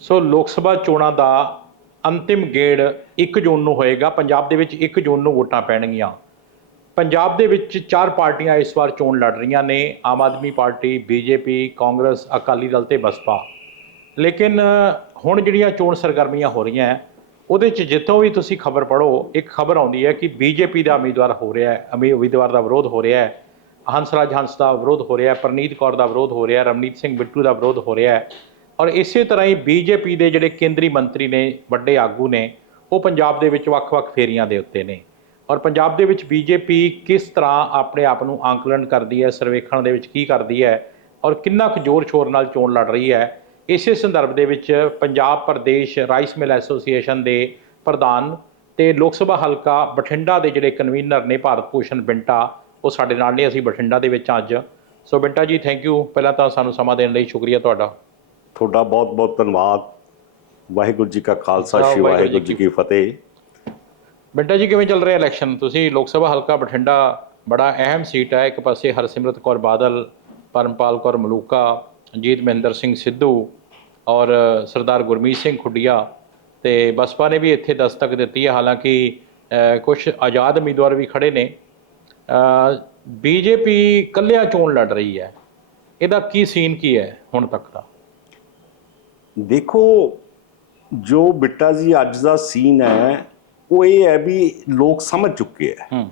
ਸੋ ਲੋਕ ਸਭਾ ਚੋਣਾਂ ਦਾ ਅੰਤਿਮ ਗੇੜ 1 ਜੂਨ ਨੂੰ ਹੋਏਗਾ। ਪੰਜਾਬ ਦੇ ਵਿੱਚ 1 ਜੂਨ ਨੂੰ ਵੋਟਾਂ ਪੈਣਗੀਆਂ। ਪੰਜਾਬ ਦੇ ਵਿੱਚ ਚਾਰ ਪਾਰਟੀਆਂ ਇਸ ਵਾਰ ਚੋਣ ਲੜ ਰਹੀਆਂ ਨੇ। ਆਮ ਆਦਮੀ ਪਾਰਟੀ, ਬੀਜੇਪੀ, ਕਾਂਗਰਸ, ਅਕਾਲੀ ਦਲ ਤੇ ਬਸਪਾ। ਲੇਕਿਨ ਹੁਣ ਜਿਹੜੀਆਂ ਚੋਣ ਸਰਗਰਮੀਆਂ ਹੋ ਰਹੀਆਂ, ਉਹਦੇ 'ਚ ਜਿੱਥੋਂ ਵੀ ਤੁਸੀਂ ਖਬਰ ਪੜੋ ਇੱਕ ਖਬਰ ਆਉਂਦੀ ਹੈ ਕਿ ਬੀਜੇਪੀ ਦਾ ਉਮੀਦਵਾਰ ਹੋ ਰਿਹਾ ਹੈ, ਅਮੀ, ਉਮੀਦਵਾਰ ਦਾ ਵਿਰੋਧ ਹੋ ਰਿਹਾ ਹੈ ਹੰਸਰਾਜ ਹੰਸ ਦਾ ਵਿਰੋਧ ਹੋ ਰਿਹਾ ਹੈ, ਪ੍ਰਨੀਤ ਕੌਰ ਦਾ ਵਿਰੋਧ ਹੋ ਰਿਹਾ ਹੈ ਰਮਨੀਤ ਸਿੰਘ ਬਿੱਟੂ ਦਾ ਵਿਰੋਧ ਹੋ ਰਿਹਾ ਹੈ। ਔਰ ਇਸੇ ਤਰ੍ਹਾਂ ਹੀ ਬੀਜੇਪੀ ਦੇ ਜਿਹੜੇ ਕੇਂਦਰੀ ਮੰਤਰੀ ਨੇ, ਵੱਡੇ ਆਗੂ ਨੇ, ਉਹ ਪੰਜਾਬ ਦੇ ਵਿੱਚ ਵੱਖ-ਵੱਖ ਫੇਰੀਆਂ ਦੇ ਉੱਤੇ ਨੇ। ਔਰ ਪੰਜਾਬ ਦੇ ਵਿੱਚ ਬੀਜੇਪੀ ਕਿਸ ਤਰ੍ਹਾਂ ਆਪਣੇ ਆਪ ਨੂੰ ਆਂਕਲਨ ਕਰਦੀ ਹੈ, ਸਰਵੇਖਣ ਦੇ ਵਿੱਚ ਕੀ ਕਰਦੀ ਹੈ, ਔਰ ਕਿੰਨਾ ਕੁ ਜ਼ੋਰ ਸ਼ੋਰ ਨਾਲ ਚੋਣ ਲੜ ਰਹੀ ਹੈ, ਇਸੇ ਸੰਦਰਭ ਦੇ ਵਿੱਚ Punjab Pradesh rice mill association ਦੇ ਪ੍ਰਧਾਨ ਤੇ ਲੋਕ ਸਭਾ ਹਲਕਾ ਬਠਿੰਡਾ ਦੇ ਜਿਹੜੇ ਕਨਵੀਨਰ ਨੇ, ਭਾਰਤ ਭੂਸ਼ਣ ਬਿੰਟਾ, ਉਹ ਸਾਡੇ ਨਾਲ ਨੇ, ਅਸੀਂ ਬਠਿੰਡਾ ਦੇ ਵਿੱਚ ਅੱਜ। ਸੋ ਬਿੰਟਾ ਜੀ ਥੈਂਕ ਯੂ ਪਹਿਲਾਂ ਤਾਂ ਸਾਨੂੰ ਸਮਾਂ ਦੇਣ ਲਈ ਸ਼ੁਕਰੀਆ ਤੁਹਾਡਾ। ਤੁਹਾਡਾ ਬਹੁਤ ਬਹੁਤ ਧੰਨਵਾਦ। ਵਾਹਿਗੁਰੂ ਜੀ ਕਾ ਖਾਲਸਾ ਸ੍ਰੀ ਜੀ ਵਾਹਿਗੁਰੂ ਜੀ ਕੀ ਫਤਿਹ। ਬਿੰਟਾ ਜੀ ਕਿਵੇਂ ਚੱਲ ਰਿਹਾ ਇਲੈਕਸ਼ਨ ਤੁਸੀਂ ਲੋਕ ਸਭਾ ਹਲਕਾ ਬਠਿੰਡਾ ਬੜਾ ਅਹਿਮ ਸੀਟ ਹੈ। ਇੱਕ ਪਾਸੇ ਹਰਸਿਮਰਤ ਕੌਰ ਬਾਦਲ ਪਰਮਪਾਲ ਕੌਰ ਮਲੂਕਾ ਜੀਤ ਮਹਿੰਦਰ ਸਿੰਘ ਸਿੱਧੂ ਔਰ ਸਰਦਾਰ ਗੁਰਮੀਤ ਸਿੰਘ ਖੁੱਡੀਆ। ਤੇ ਬਸਪਾ ਨੇ ਵੀ ਇੱਥੇ ਦਸਤਕ ਦਿੱਤੀ ਹੈ। ਹਾਲਾਂਕਿ ਕੁਝ ਆਜ਼ਾਦ ਉਮੀਦਵਾਰ ਵੀ ਖੜੇ ਨੇ। ਬੀਜੇਪੀ ਕੱਲਿਆਂ ਚੋਣ ਲੜ ਰਹੀ ਹੈ। ਇਹਦਾ ਕੀ ਸੀਨ ਕੀ ਹੈ ਹੁਣ ਤੱਕ ਦਾ? ਦੇਖੋ ਜੋ ਬਿੱਟਾ ਜੀ ਅੱਜ ਦਾ ਸੀਨ ਹੈ ਉਹ ਇਹ ਹੈ ਵੀ ਲੋਕ ਸਮਝ ਚੁੱਕੇ ਹੈ।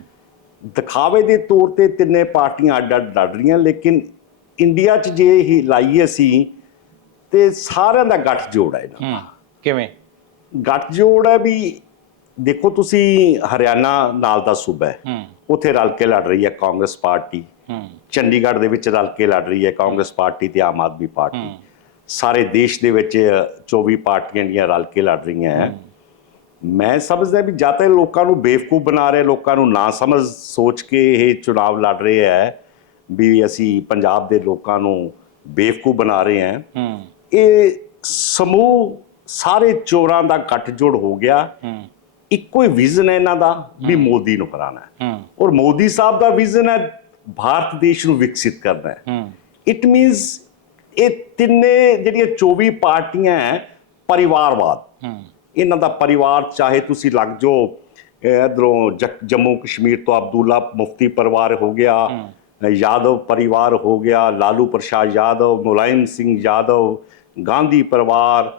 ਦਿਖਾਵੇ ਦੇ ਤੌਰ ਤੇ ਤਿੰਨੇ ਪਾਰਟੀਆਂ ਅੱਡ ਅੱਡ ਲੜ ਰਹੀਆਂ ਲੇਕਿਨ ਇੰਡੀਆ 'ਚ ਜੇ ਹੀ ਲਾਈਏ ਅਸੀਂ ਤੇ ਸਾਰਿਆਂ ਦਾ ਗੱਠ ਜੋੜ ਹੈ ਇਹਨਾਂ ਕਿਵੇਂ? ਗੱਠ ਜੋੜ ਹੈ ਵੀ ਦੇਖੋ ਤੁਸੀਂ ਹਰਿਆਣਾ ਨਾਲ ਦਾ ਸੂਬਾ ਹੈ। ਉੱਥੇ ਰਲ ਕੇ ਲੜ ਰਹੀ ਹੈ ਕਾਂਗਰਸ ਪਾਰਟੀ। ਚੰਡੀਗੜ੍ਹ ਦੇ ਵਿੱਚ ਰਲ ਕੇ ਲੜ ਰਹੀ ਹੈ ਕਾਂਗਰਸ ਪਾਰਟੀ ਤੇ ਆਮ ਆਦਮੀ ਪਾਰਟੀ। ਸਾਰੇ ਦੇਸ਼ ਦੇ ਵਿੱਚ 24 ਪਾਰਟੀਆਂ ਦੀਆਂ ਰਲ ਕੇ ਲੜ ਰਹੀਆਂ ਹੈ ਮੈਂ ਸਮਝਦਾ ਵੀ ਜਾਂ ਤਾਂ ਲੋਕਾਂ ਨੂੰ ਬੇਵਕੂਫ ਬਣਾ ਰਹੇ ਲੋਕਾਂ ਨੂੰ ਨਾ ਸਮਝ ਸੋਚ ਕੇ ਇਹ ਚੁਣਾਵ ਲੜ ਰਹੇ ਹੈ ਵੀ ਅਸੀਂ ਪੰਜਾਬ ਦੇ ਲੋਕਾਂ ਨੂੰ ਬੇਵਕੂਫ ਬਣਾ ਰਹੇ ਹਾਂ। ਇਹ ਸਮੂਹ ਸਾਰੇ ਚੋਰਾਂ ਦਾ ਗੱਠਜੋੜ ਹੋ ਗਿਆ। ਇੱਕੋ ਹੀ ਵਿਜ਼ਨ ਹੈ ਇਹਨਾਂ ਦਾ ਵੀ ਮੋਦੀ ਨੂੰ ਹਰਾਣਾ ਹੈ। ਔਰ ਮੋਦੀ ਸਾਹਿਬ ਦਾ ਵਿਜ਼ਨ ਹੈ ਭਾਰਤ ਦੇਸ਼ ਨੂੰ ਵਿਕਸਿਤ ਕਰਨਾ ਹੂੰ। ਇਟ ਮੀਨਸ ਇਹ ਤਿੰਨੇ ਜਿਹੜੀਆਂ 24 ਪਾਰਟੀਆਂ ਹੈ ਪਰਿਵਾਰਵਾਦ। ਇਹਨਾਂ ਦਾ ਪਰਿਵਾਰ ਚਾਹੇ ਤੁਸੀਂ ਲੱਗ ਜਾਓ ਇਧਰੋਂ ਜੰਮੂ ਕਸ਼ਮੀਰ ਤੋਂ ਅਬਦੁੱਲਾ ਮੁਫਤੀ ਪਰਿਵਾਰ ਹੋ ਗਿਆ ਯਾਦਵ ਪਰਿਵਾਰ ਹੋ ਗਿਆ ਲਾਲੂ ਪ੍ਰਸਾਦ ਯਾਦਵ ਮੁਲਾਇਮ ਸਿੰਘ ਯਾਦਵ ਗਾਂਧੀ ਪਰਿਵਾਰ।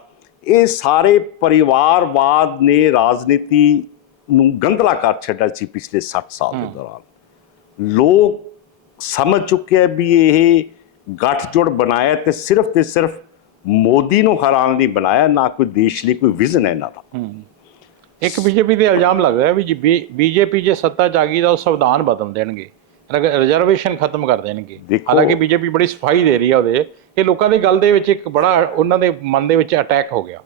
ਇਹ ਸਾਰੇ ਪਰਿਵਾਰਵਾਦ ਨੇ ਰਾਜਨੀਤੀ ਨੂੰ ਗੰਧਲਾ ਕਰ ਛੱਡਿਆ ਸੀ ਪਿਛਲੇ 60 ਸਾਲ ਦੇ ਦੌਰਾਨ। ਲੋਕ ਸਮਝ ਚੁੱਕੇ ਆ ਵੀ ਇਹ ਗੱਠਜੋੜ ਬਣਾਇਆ ਤੇ ਸਿਰਫ ਤੇ ਸਿਰਫ ਮੋਦੀ ਨੂੰ ਹਰਾਉਣ ਲਈ ਬਣਾਇਆ ਨਾ ਕੋਈ ਦੇਸ਼ ਲਈ ਕੋਈ ਵਿਜ਼ਨ ਹੈ ਇਹਨਾਂ ਦਾ। ਇੱਕ ਬੀਜੇਪੀ ਦੇ ਇਲਜ਼ਾਮ ਲੱਗ ਰਿਹਾ ਵੀ ਜੀ ਬੀਜੇਪੀ ਜੇ ਸੱਤਾ ਆ ਗਈ ਤਾਂ ਉਹ ਸੰਵਿਧਾਨ ਬਦਲ ਦੇਣਗੇ ਰਿਜ਼ਰਵੇਸ਼ਨ ਖਤਮ ਕਰ ਦੇਣਗੇ। ਹਾਲਾਂਕਿ ਬੀਜੇਪੀ ਬੜੀ ਸਫ਼ਾਈ ਦੇ ਰਹੀ ਹੈ ਉਹਦੇ ਇਹ ਲੋਕਾਂ ਦੀ ਗੱਲ ਦੇ ਵਿੱਚ ਇੱਕ ਬੜਾ ਉਹਨਾਂ ਦੇ ਮਨ ਦੇ ਵਿੱਚ ਅਟੈਕ ਹੋ ਗਿਆ।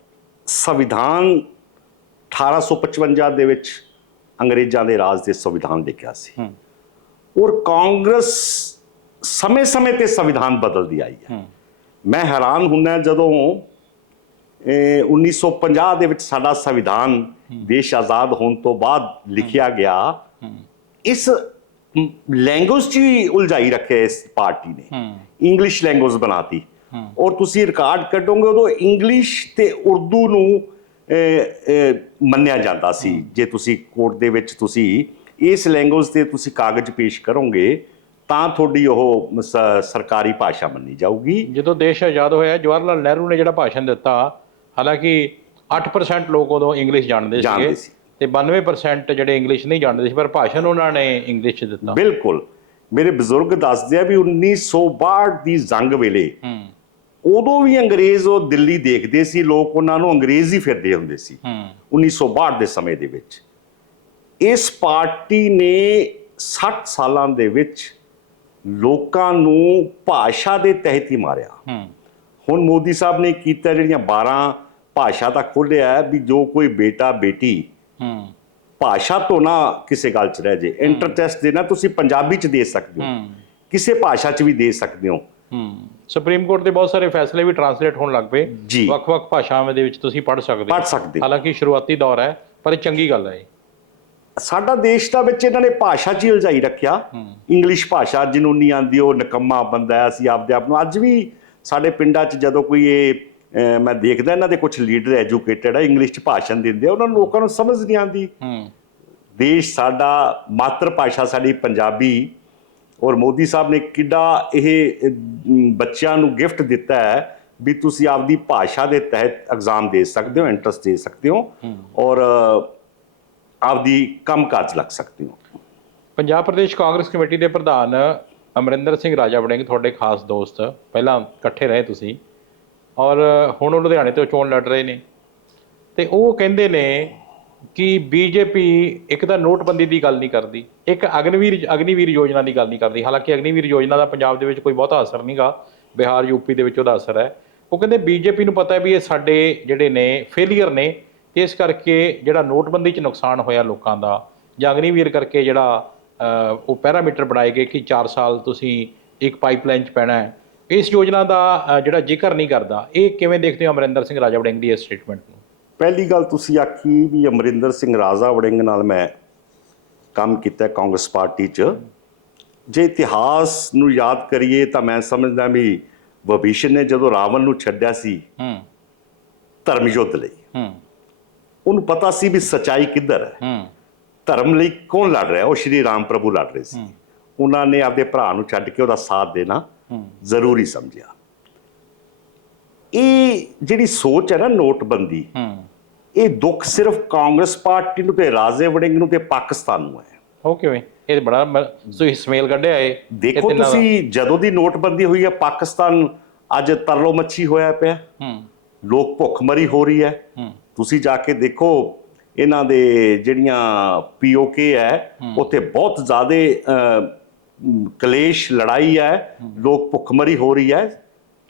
ਸੰਵਿਧਾਨ 1855 ਦੇ ਵਿੱਚ ਅੰਗਰੇਜ਼ਾਂ ਦੇ ਰਾਜ ਦੇ ਸੰਵਿਧਾਨ ਲਿਖਿਆ ਸੀ। ਔਰ ਕਾਂਗਰਸ ਸਮੇਂ-ਸਮੇਂ ਤੇ ਸੰਵਿਧਾਨ ਬਦਲਦੀ ਆਈ ਹੈ। ਮੈਂ ਹੈਰਾਨ ਹੁੰਦਾ ਜਦੋਂ ਇਹ 1950 ਦੇ ਵਿੱਚ ਸਾਡਾ ਸੰਵਿਧਾਨ ਦੇਸ਼ ਆਜ਼ਾਦ ਹੋਣ ਤੋਂ ਬਾਅਦ ਲਿਖਿਆ ਗਿਆ। ਇਸ ਲੈਂਗੁਏਜ 'ਚ ਹੀ ਉਲਝਾਈ ਰੱਖਿਆ ਇਸ ਪਾਰਟੀ ਨੇ। ਇੰਗਲਿਸ਼ ਲੈਂਗੁਏਜ ਬਣਾਤੀ। ਔਰ ਤੁਸੀਂ ਰਿਕਾਰਡ ਕੱਢੋਗੇ ਉਦੋਂ ਇੰਗਲਿਸ਼ ਤੇ ਉਰਦੂ ਨੂੰ ਮੰਨਿਆ ਜਾਂਦਾ ਸੀ। ਜੇ ਤੁਸੀਂ ਕੋਰਟ ਦੇ ਵਿੱਚ ਤੁਸੀਂ ਇਸ ਲੈਂਗੁਏਜ ਤੇ ਤੁਸੀਂ ਕਾਗਜ਼ ਪੇਸ਼ ਕਰੋਗੇ ਤਾਂ ਤੁਹਾਡੀ ਉਹ ਸ- ਸਰਕਾਰੀ ਭਾਸ਼ਾ ਮੰਨੀ ਜਾਊਗੀ। ਜਦੋਂ ਦੇਸ਼ ਆਜ਼ਾਦ ਹੋਇਆ ਜਵਾਹਰ ਲਾਲ ਨਹਿਰੂ ਨੇ ਜਿਹੜਾ ਭਾਸ਼ਣ ਦਿੱਤਾ ਹਾਲਾਂਕਿ 8% ਲੋਕ ਉਦੋਂ ਇੰਗਲਿਸ਼ ਜਾਣਦੇ ਜਾਣਦੇ ਸੀਗੇ ਸੀ। ਤੇ 92% ਜਿਹੜੇ ਇੰਗਲਿਸ਼ ਨਹੀਂ ਜਾਣਦੇ ਸੀ ਪਰ ਭਾਸ਼ਣ ਉਹਨਾਂ ਨੇ ਇੰਗਲਿਸ਼ ਚ ਦਿੱਤਾ। ਬਿਲਕੁਲ। ਮੇਰੇ ਬਜ਼ੁਰਗ ਦੱਸਦੇ ਆ ਵੀ 1962 ਦੀ ਜੰਗ ਵੇਲੇ ਹੂੰ। ਉਦੋਂ ਵੀ ਅੰਗਰੇਜ਼ ਉਹ ਦਿੱਲੀ ਦੇਖਦੇ ਸੀ ਲੋਕ ਉਹਨਾਂ ਨੂੰ ਅੰਗਰੇਜ਼ ਹੀ ਫਿਰਦੇ ਹੁੰਦੇ ਸੀ। ਹੂੰ। 1962 ਦੇ ਸਮੇਂ ਦੇ ਵਿੱਚ। ਇਸ ਪਾਰਟੀ ਨੇ 60 ਸਾਲਾਂ ਦੇ ਵਿੱਚ ਲੋਕਾਂ ਨੂੰ ਭਾਸ਼ਾ ਦੇ ਤਹਿਤ ਹੀ ਮਾਰਿਆ। ਹੂੰ। ਹੁਣ ਮੋਦੀ ਸਾਹਿਬ ਨੇ ਕੀਤਾ ਜਿਹੜੀਆਂ 12 ਭਾਸ਼ਾ ਦਾ ਖੋਲਿਆ ਵੀ ਜੋ ਕੋਈ ਬੇਟਾ ਬੇਟੀ ਹੂੰ। ਭਾਸ਼ਾ ਤੋਂ ਨਾ ਕਿਸੇ ਗੱਲ 'ਚ ਰਹਿ ਜੇ। ਇੰਟਰ ਟੈਸਟ ਦੇਣਾ ਤੁਸੀਂ ਪੰਜਾਬੀ 'ਚ ਦੇ ਸਕਦੇ ਹੋ। ਕਿਸੇ ਭਾਸ਼ਾ 'ਚ ਵੀ ਦੇ ਸਕਦੇ ਹੋ। ਸੁਪਰੀਮ ਕੋਰਟ ਦੇ ਬਹੁਤ ਸਾਰੇ ਫੈਸਲੇ ਵੀ ਟਰਾਂਸਲੇਟ ਹੋਣ ਲੱਗ ਪਏ। ਵੱਖ-ਵੱਖ ਭਾਸ਼ਾਵਾਂ ਦੇ ਵਿੱਚ ਤੁਸੀਂ ਪੜ੍ਹ ਸਕਦੇ ਹੋ। ਹਾਲਾਂਕਿ ਸ਼ੁਰੂਆਤੀ ਦੌਰ ਹੈ ਪਰ ਇਹ ਚੰਗੀ ਗੱਲ ਹੈ। ਸਾਡਾ ਦੇਸ਼ ਦਾ ਵਿੱਚ ਇਹਨਾਂ ਨੇ ਭਾਸ਼ਾ 'ਚ ਹੀ ਉਲਝਾਈ ਰੱਖਿਆ। ਇੰਗਲਿਸ਼ ਭਾਸ਼ਾ ਜਿਹਨੂੰ ਨਹੀਂ ਆਂਦੀ ਉਹ ਨਕੰਮਾ ਬੰਦਾ ਹੈ ਅਸੀਂ ਆਪਦੇ ਆਪ ਨੂੰ। ਅੱਜ ਵੀ ਸਾਡੇ ਪਿੰਡਾਂ 'ਚ ਜਦੋਂ ਕੋਈ ਇਹ ਮੈਂ ਦੇਖਦਾ ਇਹਨਾਂ ਦੇ ਕੁਝ ਲੀਡਰ ਐਜੂਕੇਟਡ ਆ ਇੰਗਲਿਸ਼ ਚ ਭਾਸ਼ਣ ਦਿੰਦੇ ਆ ਉਹਨਾਂ ਨੂੰ ਲੋਕਾਂ ਨੂੰ ਸਮਝ ਨਹੀਂ ਆਉਂਦੀ ਹੂੰ। ਦੇਸ਼ ਸਾਡਾ ਮਾਤਰ ਭਾਸ਼ਾ ਸਾਡੀ ਪੰਜਾਬੀ। ਔਰ ਮੋਦੀ ਸਾਹਿਬ ਨੇ ਕਿੱਡਾ ਇਹ ਬੱਚਿਆਂ ਨੂੰ ਗਿਫਟ ਦਿੱਤਾ ਹੈ ਵੀ ਤੁਸੀਂ ਆਪਦੀ ਭਾਸ਼ਾ ਦੇ ਤਹਿਤ ਐਗਜ਼ਾਮ ਦੇ ਸਕਦੇ ਹੋ ਇੰਟਰਸਟ ਦੇ ਸਕਦੇ ਹੋ। ਔਰ ਆਪਦੀ ਕੰਮਕਾਜ 'ਚ ਲੱਗ ਸਕਦੇ ਹੋ। ਪੰਜਾਬ ਪ੍ਰਦੇਸ਼ ਕਾਂਗਰਸ ਕਮੇਟੀ ਦੇ ਪ੍ਰਧਾਨ ਅਮਰਿੰਦਰ ਸਿੰਘ ਰਾਜਾ ਵੜਿੰਗ ਤੁਹਾਡੇ ਖਾਸ ਦੋਸਤ, ਪਹਿਲਾਂ ਇਕੱਠੇ ਰਹੇ ਤੁਸੀਂ, ਔਰ ਹੁਣ ਉਹ ਲੁਧਿਆਣੇ ਤੋਂ ਚੋਣ ਲੜ ਰਹੇ ਨੇ। ਤੇ ਉਹ ਕਹਿੰਦੇ ਨੇ ਕਿ ਬੀਜੇਪੀ ਇੱਕ ਤਾਂ ਨੋਟਬੰਦੀ ਦੀ ਗੱਲ ਨਹੀਂ ਕਰਦੀ, ਇੱਕ ਅਗਨਵੀਰ, ਅਗਨੀਵੀਰ ਯੋਜਨਾ ਦੀ ਗੱਲ ਨਹੀਂ ਕਰਦੀ। ਹਾਲਾਂਕਿ ਅਗਨੀਵੀਰ ਯੋਜਨਾ ਦਾ ਪੰਜਾਬ ਦੇ ਵਿੱਚ ਕੋਈ ਬਹੁਤਾ ਅਸਰ ਨਹੀਂਗਾ ਬਿਹਾਰ ਯੂਪੀ ਦੇ ਵਿੱਚ ਉਹਦਾ ਅਸਰ ਹੈ। ਉਹ ਕਹਿੰਦੇ ਬੀਜੇਪੀ ਨੂੰ ਪਤਾ ਹੈ ਵੀ ਇਹ ਸਾਡੇ ਜਿਹੜੇ ਨੇ ਫੇਲੀਅਰ ਨੇ ਇਸ ਕਰਕੇ ਜਿਹੜਾ ਨੋਟਬੰਦੀ 'ਚ ਨੁਕਸਾਨ ਹੋਇਆ ਲੋਕਾਂ ਦਾ ਜਾਂ ਅਗਨੀਵੀਰ ਕਰਕੇ ਜਿਹੜਾ ਉਹ ਪੈਰਾਮੀਟਰ ਬਣਾਏ ਗਏ ਕਿ 4 ਸਾਲ ਤੁਸੀਂ ਇੱਕ ਪਾਈਪਲਾਈਨ 'ਚ ਪੈਣਾ ਹੈ। ਇਸ ਯੋਜਨਾ ਦਾ ਜਿਹੜਾ ਜ਼ਿਕਰ ਨਹੀਂ ਕਰਦਾ ਇਹ ਕਿਵੇਂ ਦੇਖਦੇ ਹੋ ਅਮਰਿੰਦਰ ਸਿੰਘ ਰਾਜਾ ਵੜਿੰਗ ਦੀ ਇਸ ਸਟੇਟਮੈਂਟ ਨੂੰ? ਪਹਿਲੀ ਗੱਲ ਤੁਸੀਂ ਆਖੀ ਵੀ ਅਮਰਿੰਦਰ ਸਿੰਘ ਰਾਜਾ ਵੜਿੰਗ ਨਾਲ ਮੈਂ ਕੰਮ ਕੀਤਾ ਕਾਂਗਰਸ ਪਾਰਟੀ 'ਚ। ਜੇ ਇਤਿਹਾਸ ਨੂੰ ਯਾਦ ਕਰੀਏ ਤਾਂ ਮੈਂ ਸਮਝਦਾ ਵੀ ਵਿਭੀਸ਼ਣ ਨੇ ਜਦੋਂ ਰਾਵਣ ਨੂੰ ਛੱਡਿਆ ਸੀ ਹੂੰ। ਧਰਮ ਯੁੱਧ ਲਈ। ਹੂੰ। ਉਹਨੂੰ ਪਤਾ ਸੀ ਵੀ ਸਚਾਈ ਕਿੱਧਰ ਹੈ। ਹੂੰ। ਧਰਮ ਲਈ ਕੌਣ ਲੜ ਰਿਹਾ ਉਹ ਸ਼੍ਰੀ ਰਾਮ ਪ੍ਰਭੂ ਲੜ ਰਹੇ ਸੀ। ਉਹਨਾਂ ਨੇ ਆਪਦੇ ਭਰਾ ਨੂੰ ਛੱਡ ਕੇ ਉਹਦਾ ਸਾਥ ਦੇਣਾ ਜ਼ਰੂਰੀ ਸਮਝਿਆ। ਇਹ ਜਿਹੜੀ ਸੋਚ ਹੈ ਨਾ ਨੋਟਬੰਦੀ ਇਹ ਦੁੱਖ ਸਿਰਫ ਕਾਂਗਰਸ ਪਾਰਟੀ ਨੂੰ ਤੇ ਰਾਜੇ ਵੜਿੰਗ ਨੂੰ ਤੇ ਪਾਕਿਸਤਾਨ ਨੂੰ ਹੈ। ਉਹ ਕਿਵੇਂ ਇਹ ਬੜਾ ਤੁਸੀਂ ਸਮੇਲ ਕੱਢਿਆ ਏ ਦੇਖੋ। ਤੁਸੀਂ ਜਦੋਂ ਦੀ ਨੋਟਬੰਦੀ ਹੋਈ ਹੈ ਪਾਕਿਸਤਾਨ ਅੱਜ ਤਰਲੋ ਮੱਛੀ ਹੋਇਆ ਪਿਆ। ਹੂੰ। ਲੋਕ ਭੁੱਖਮਰੀ ਹੋ ਰਹੀ ਹੈ। ਹੂੰ। ਤੁਸੀਂ ਜਾ ਕੇ ਦੇਖੋ ਇਹਨਾਂ ਦੇ ਜਿਹੜੀਆਂ ਪੀਓਕੇ ਹੈ ਉੱਥੇ ਬਹੁਤ ਜ਼ਿਆਦਾ ਕਲੇਸ਼ ਲੜਾਈ ਹੈ ਲੋਕ ਭੁੱਖਮਰੀ ਹੋ ਰਹੀ ਹੈ।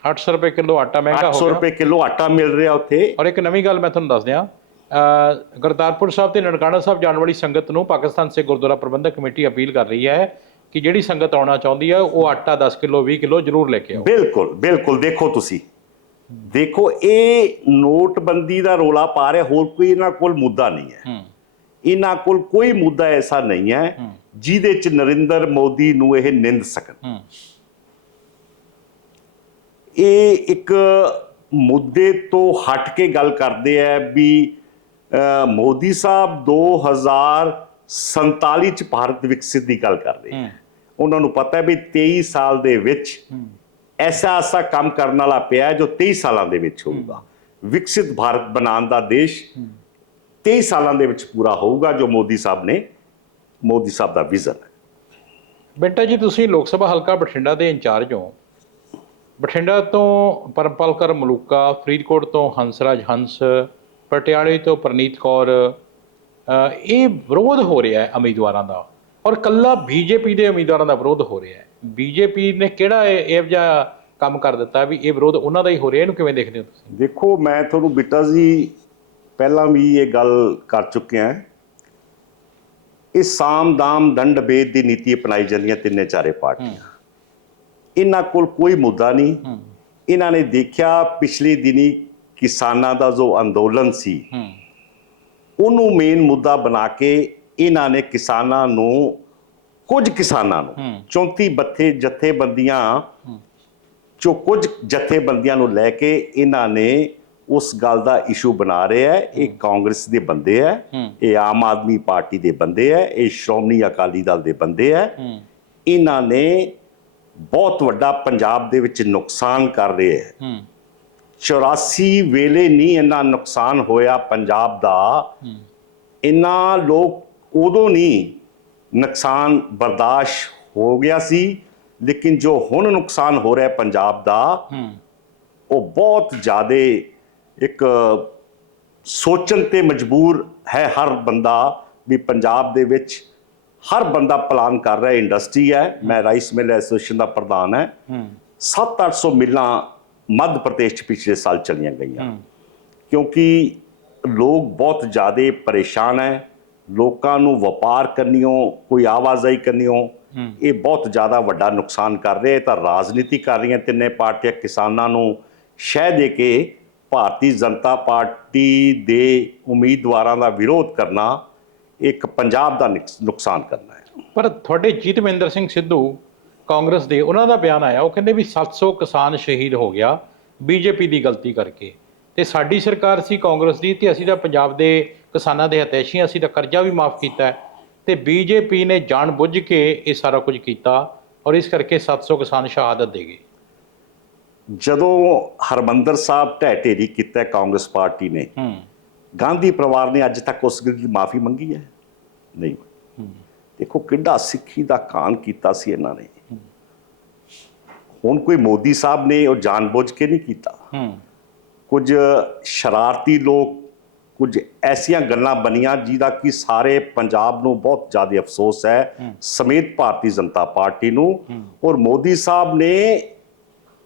800 ਰੁਪਏ ਕਿਲੋ ਆਟਾ ਮਹਿੰਗਾ 800 ਹੋ ਗਿਆ। ਰੁਪਏ ਕਿਲੋ ਆਟਾ ਮਿਲ ਰਿਹਾ ਉੱਥੇ। ਔਰ ਇੱਕ ਨਵੀਂ ਗੱਲ ਮੈਂ ਤੁਹਾਨੂੰ ਦੱਸ ਦਿਆਂ ਅ, ਗੁਰਦਾਸਪੁਰ ਸਾਹਿਬ ਤੇ ਨਨਕਾਣਾ ਸਾਹਿਬ ਜਾਣ ਵਾਲੀ ਸੰਗਤ ਨੂੰ ਪਾਕਿਸਤਾਨ ਸੇ ਗੁਰਦੁਆਰਾ ਪ੍ਰਬੰਧਕ ਕਮੇਟੀ ਅਪੀਲ ਕਰ ਰਹੀ ਹੈ ਕਿ ਜਿਹੜੀ ਸੰਗਤ ਆਉਣਾ ਚਾਹੁੰਦੀ ਹੈ ਉਹ ਆਟਾ 10 ਕਿਲੋ 20 ਕਿਲੋ ਜ਼ਰੂਰ ਲੈ ਕੇ ਆਓ। ਬਿਲਕੁਲ ਬਿਲਕੁਲ ਦੇਖੋ ਤੁਸੀਂ। ਦੇਖੋ ਇਹ ਨੋਟਬੰਦੀ ਦਾ ਰੋਲਾ ਪਾ ਰਿਹਾ ਹੋਰ ਕੋਈ ਇਹਨਾਂ ਕੋਲ ਮੁੱਦਾ ਨਹੀਂ ਹੈ। ਇਹਨਾਂ ਕੋਲ ਕੋਈ ਮੁੱਦਾ ਐਸਾ ਨਹੀਂ ਹੈ ਜਿਹਦੇ ਚ ਨਰਿੰਦਰ ਮੋਦੀ ਨੂੰ ਇਹ ਨਿੰਦ ਸਕਣ। ਇਹ ਇੱਕ ਮੁੱਦੇ ਤੋਂ ਹਟ ਕੇ ਗੱਲ ਕਰਦੇ ਆ ਵੀ ਮੋਦੀ ਸਾਹਿਬ 2047 ਚ ਭਾਰਤ ਵਿਕਸਿਤ ਦੀ ਗੱਲ ਕਰਦੇ ਆ। ਹੂੰ। ਉਹਨਾਂ ਨੂੰ ਪਤਾ ਹੈ ਵੀ 23 ਸਾਲ ਦੇ ਵਿੱਚ ਐਸਾ ਐਸਾ ਕੰਮ ਕਰਨ ਵਾਲਾ ਪਿਆ ਜੋ 23 ਸਾਲਾਂ ਦੇ ਵਿੱਚ ਹੋਊਗਾ। ਵਿਕਸਿਤ ਭਾਰਤ ਬਣਾਉਣ ਦਾ ਦੇਸ਼ 23 ਸਾਲਾਂ ਦੇ ਵਿੱਚ ਪੂਰਾ ਹੋਊਗਾ ਜੋ ਮੋਦੀ ਸਾਹਿਬ ਨੇ ਮੋਦੀ ਸਾਹਿਬ ਦਾ ਵਿਜ਼ਨ ਹੈ। ਬੇਟਾ ਜੀ ਤੁਸੀਂ ਲੋਕ ਸਭਾ ਹਲਕਾ ਬਠਿੰਡਾ ਦੇ ਇੰਚਾਰਜ ਹੋ। ਬਠਿੰਡਾ ਤੋਂ ਪਰਮਪਾਲ ਕਰ ਮਲੂਕਾ ਫਰੀਦਕੋਟ ਤੋਂ ਹੰਸਰਾਜ ਹੰਸ ਪਟਿਆਲੇ ਤੋਂ ਪ੍ਰਨੀਤ ਕੌਰ ਇਹ ਵਿਰੋਧ ਹੋ ਰਿਹਾ ਹੈ ਉਮੀਦਵਾਰਾਂ ਦਾ। ਔਰ ਕੱਲਾ ਬੀਜੇਪੀ ਦੇ ਉਮੀਦਵਾਰਾਂ ਦਾ ਵਿਰੋਧ ਹੋ ਰਿਹਾ ਹੈ। ਬੀਜੇਪੀ ਨੇ ਕਿਹੜਾ ਇਹ ਜਿਹਾ ਕੰਮ ਕਰ ਦਿੱਤਾ ਵੀ ਇਹ ਵਿਰੋਧ ਉਹਨਾਂ ਦਾ ਹੀ ਹੋ ਰਿਹਾ ਇਹਨੂੰ ਕਿਵੇਂ ਦੇਖਦੇ ਹੋ ਤੁਸੀਂ? ਦੇਖੋ ਮੈਂ ਤੁਹਾਨੂੰ ਬਿੱਟਾ ਜੀ ਪਹਿਲਾਂ ਵੀ ਇਹ ਗੱਲ ਕਰ ਚੁੱਕਿਆ ਇਹ ਸਾਮ ਦਾਮ ਦੰਡ ਭੇਦ ਦੀ ਨੀਤੀ ਅਪਣਾਈ ਜਾਂਦੀਆਂ ਤਿੰਨੇ ਚਾਰੇ ਪਾਰਟੀਆਂ। ਇਹਨਾਂ ਕੋਲ ਕੋਈ ਮੁੱਦਾ ਨਹੀਂ। ਇਹਨਾਂ ਨੇ ਦੇਖਿਆ ਪਿਛਲੇ ਦਿਨੀ ਕਿਸਾਨਾਂ ਦਾ ਜੋ ਅੰਦੋਲਨ ਸੀ ਉਹਨੂੰ ਮੇਨ ਮੁੱਦਾ ਬਣਾ ਕੇ ਇਹਨਾਂ ਨੇ ਕਿਸਾਨਾਂ ਨੂੰ ਕੁਝ ਕਿਸਾਨਾਂ ਨੂੰ 34 ਬੱਥੇ ਜਥੇਬੰਦੀਆਂ ਚੋ ਕੁਝ ਜਥੇਬੰਦੀਆਂ ਨੂੰ ਲੈ ਕੇ ਇਹਨਾਂ ਨੇ ਉਸ ਗੱਲ ਦਾ ਇਸ਼ੂ ਬਣਾ ਰਿਹਾ ਹੈ। ਇਹ ਕਾਂਗਰਸ ਦੇ ਬੰਦੇ ਹੈ। ਇਹ ਆਮ ਆਦਮੀ ਪਾਰਟੀ ਦੇ ਬੰਦੇ ਹੈ। ਇਹ ਸ਼੍ਰੋਮਣੀ ਅਕਾਲੀ ਦਲ ਦੇ ਬੰਦੇ ਹੈ। ਇਹਨਾਂ ਨੇ ਬਹੁਤ ਵੱਡਾ ਪੰਜਾਬ ਦੇ ਵਿੱਚ ਨੁਕਸਾਨ ਕਰ ਰਹੇ ਹੈ। ਹੂੰ। 84 ਵੇਲੇ ਨਹੀਂ ਇੰਨਾ ਨੁਕਸਾਨ ਹੋਇਆ ਪੰਜਾਬ ਦਾ। ਇੰਨਾ ਲੋਕ ਉਦੋਂ ਨਹੀਂ ਨੁਕਸਾਨ ਬਰਦਾਸ਼ਤ ਹੋ ਗਿਆ ਸੀ ਲੇਕਿਨ ਜੋ ਹੁਣ ਨੁਕਸਾਨ ਹੋ ਰਿਹਾ ਪੰਜਾਬ ਦਾ ਉਹ ਬਹੁਤ ਜ਼ਿਆਦਾ ਇੱਕ ਸੋਚਣ ਤੇ ਮਜਬੂਰ ਹੈ ਹਰ ਬੰਦਾ ਵੀ ਪੰਜਾਬ ਦੇ ਵਿੱਚ ਹਰ ਬੰਦਾ ਪਲਾਨ ਕਰ ਰਿਹਾ ਇੰਡਸਟਰੀ ਹੈ। ਮੈਂ ਰਾਈਸ ਮਿਲ ਐਸੋਸੀਏਸ਼ਨ ਦਾ ਪ੍ਰਧਾਨ ਹੂੰ। 7-800 ਮਿਲਾਂ ਮੱਧ ਪ੍ਰਦੇਸ਼ 'ਚ ਪਿਛਲੇ ਸਾਲ ਚਲੀਆਂ ਗਈਆਂ। ਕਿਉਂਕਿ ਲੋਕ ਬਹੁਤ ਜ਼ਿਆਦਾ ਪਰੇਸ਼ਾਨ ਹੈ। ਲੋਕਾਂ ਨੂੰ ਵਪਾਰ ਕਰਨੀਓ ਕੋਈ ਆਵਾਜਾਈ ਕਰਨੀਓ ਇਹ ਬਹੁਤ ਜ਼ਿਆਦਾ ਵੱਡਾ ਨੁਕਸਾਨ ਕਰ ਰਿਹਾ। ਹੈ ਤਾਂ ਰਾਜਨੀਤੀ ਕਰ ਰਹੀਆਂ ਤਿੰਨੇ ਪਾਰਟੀਆਂ ਕਿਸਾਨਾਂ ਨੂੰ ਸ਼ਹਿ ਦੇ ਕੇ ਭਾਰਤੀ ਜਨਤਾ ਪਾਰਟੀ ਦੇ ਉਮੀਦਵਾਰਾਂ ਦਾ ਵਿਰੋਧ ਕਰਨਾ ਇੱਕ ਪੰਜਾਬ ਦਾ ਨੁਕਸ- ਨੁਕਸਾਨ ਕਰਨਾ ਹੈ। ਪਰ ਤੁਹਾਡੇ ਜੀਤਮਿੰਦਰ ਸਿੰਘ ਸਿੱਧੂ ਕਾਂਗਰਸ ਦੇ ਉਹਨਾਂ ਦਾ ਬਿਆਨ ਆਇਆ ਉਹ ਕਹਿੰਦੇ ਵੀ 700 ਕਿਸਾਨ ਸ਼ਹੀਦ ਹੋ ਗਿਆ ਬੀਜੇਪੀ ਦੀ ਗਲਤੀ ਕਰਕੇ। ਤੇ ਸਾਡੀ ਸਰਕਾਰ ਸੀ ਕਾਂਗਰਸ ਦੀ ਤੇ ਅਸੀਂ ਤਾਂ ਪੰਜਾਬ ਦੇ ਕਿਸਾਨਾਂ ਦੇ ਹਿਤੈਸ਼ੀ ਹਾਂ, ਅਸੀਂ ਤਾਂ ਕਰਜ਼ਾ ਵੀ ਮਾਫ ਕੀਤਾ ਹੈ ਤੇ ਬੀਜੇਪੀ ਨੇ ਜਾਣਬੁੱਝ ਕੇ ਇਹ ਸਾਰਾ ਕੁਝ ਕੀਤਾ ਔਰ ਇਸ ਕਰਕੇ 700 ਕਿਸਾਨ ਸ਼ਹਾਦਤ ਦੇ ਗਏ। ਜਦੋਂ ਹਰਮੰਦਰ ਸਾਹਿਬ ਢਹਿ ਢੇਰੀ ਕੀਤਾ ਹੈ ਕਾਂਗਰਸ ਪਾਰਟੀ ਨੇ ਹੂੰ। ਗਾਂਧੀ ਪਰਿਵਾਰ ਨੇ ਅੱਜ ਤੱਕ ਉਸ ਗੱਲ ਦੀ ਮਾਫੀ ਮੰਗੀ ਹੈ? ਨਹੀਂ। ਦੇਖੋ ਕਿੱਡਾ ਸਿੱਖੀ ਦਾ ਕਾਨ ਕੀਤਾ ਸੀ ਇਹਨਾਂ ਨੇ। ਹੁਣ ਕੋਈ ਮੋਦੀ ਸਾਹਿਬ ਨੇ ਉਹ ਜਾਣਬੁੱਝ ਕੇ ਨਹੀਂ ਕੀਤਾ। ਹੂੰ। ਕੁਝ ਸ਼ਰਾਰਤੀ ਲੋਕ ਕੁਝ ਐਸੀਆਂ ਗੱਲਾਂ ਬਣੀਆਂ ਜਿਹਦਾ ਕਿ ਸਾਰੇ ਪੰਜਾਬ ਨੂੰ ਬਹੁਤ ਜ਼ਿਆਦਾ ਅਫਸੋਸ ਹੈ ਸਮੇਤ ਭਾਰਤੀ ਜਨਤਾ ਪਾਰਟੀ ਨੂੰ। ਔਰ ਮੋਦੀ ਸਾਹਿਬ ਨੇ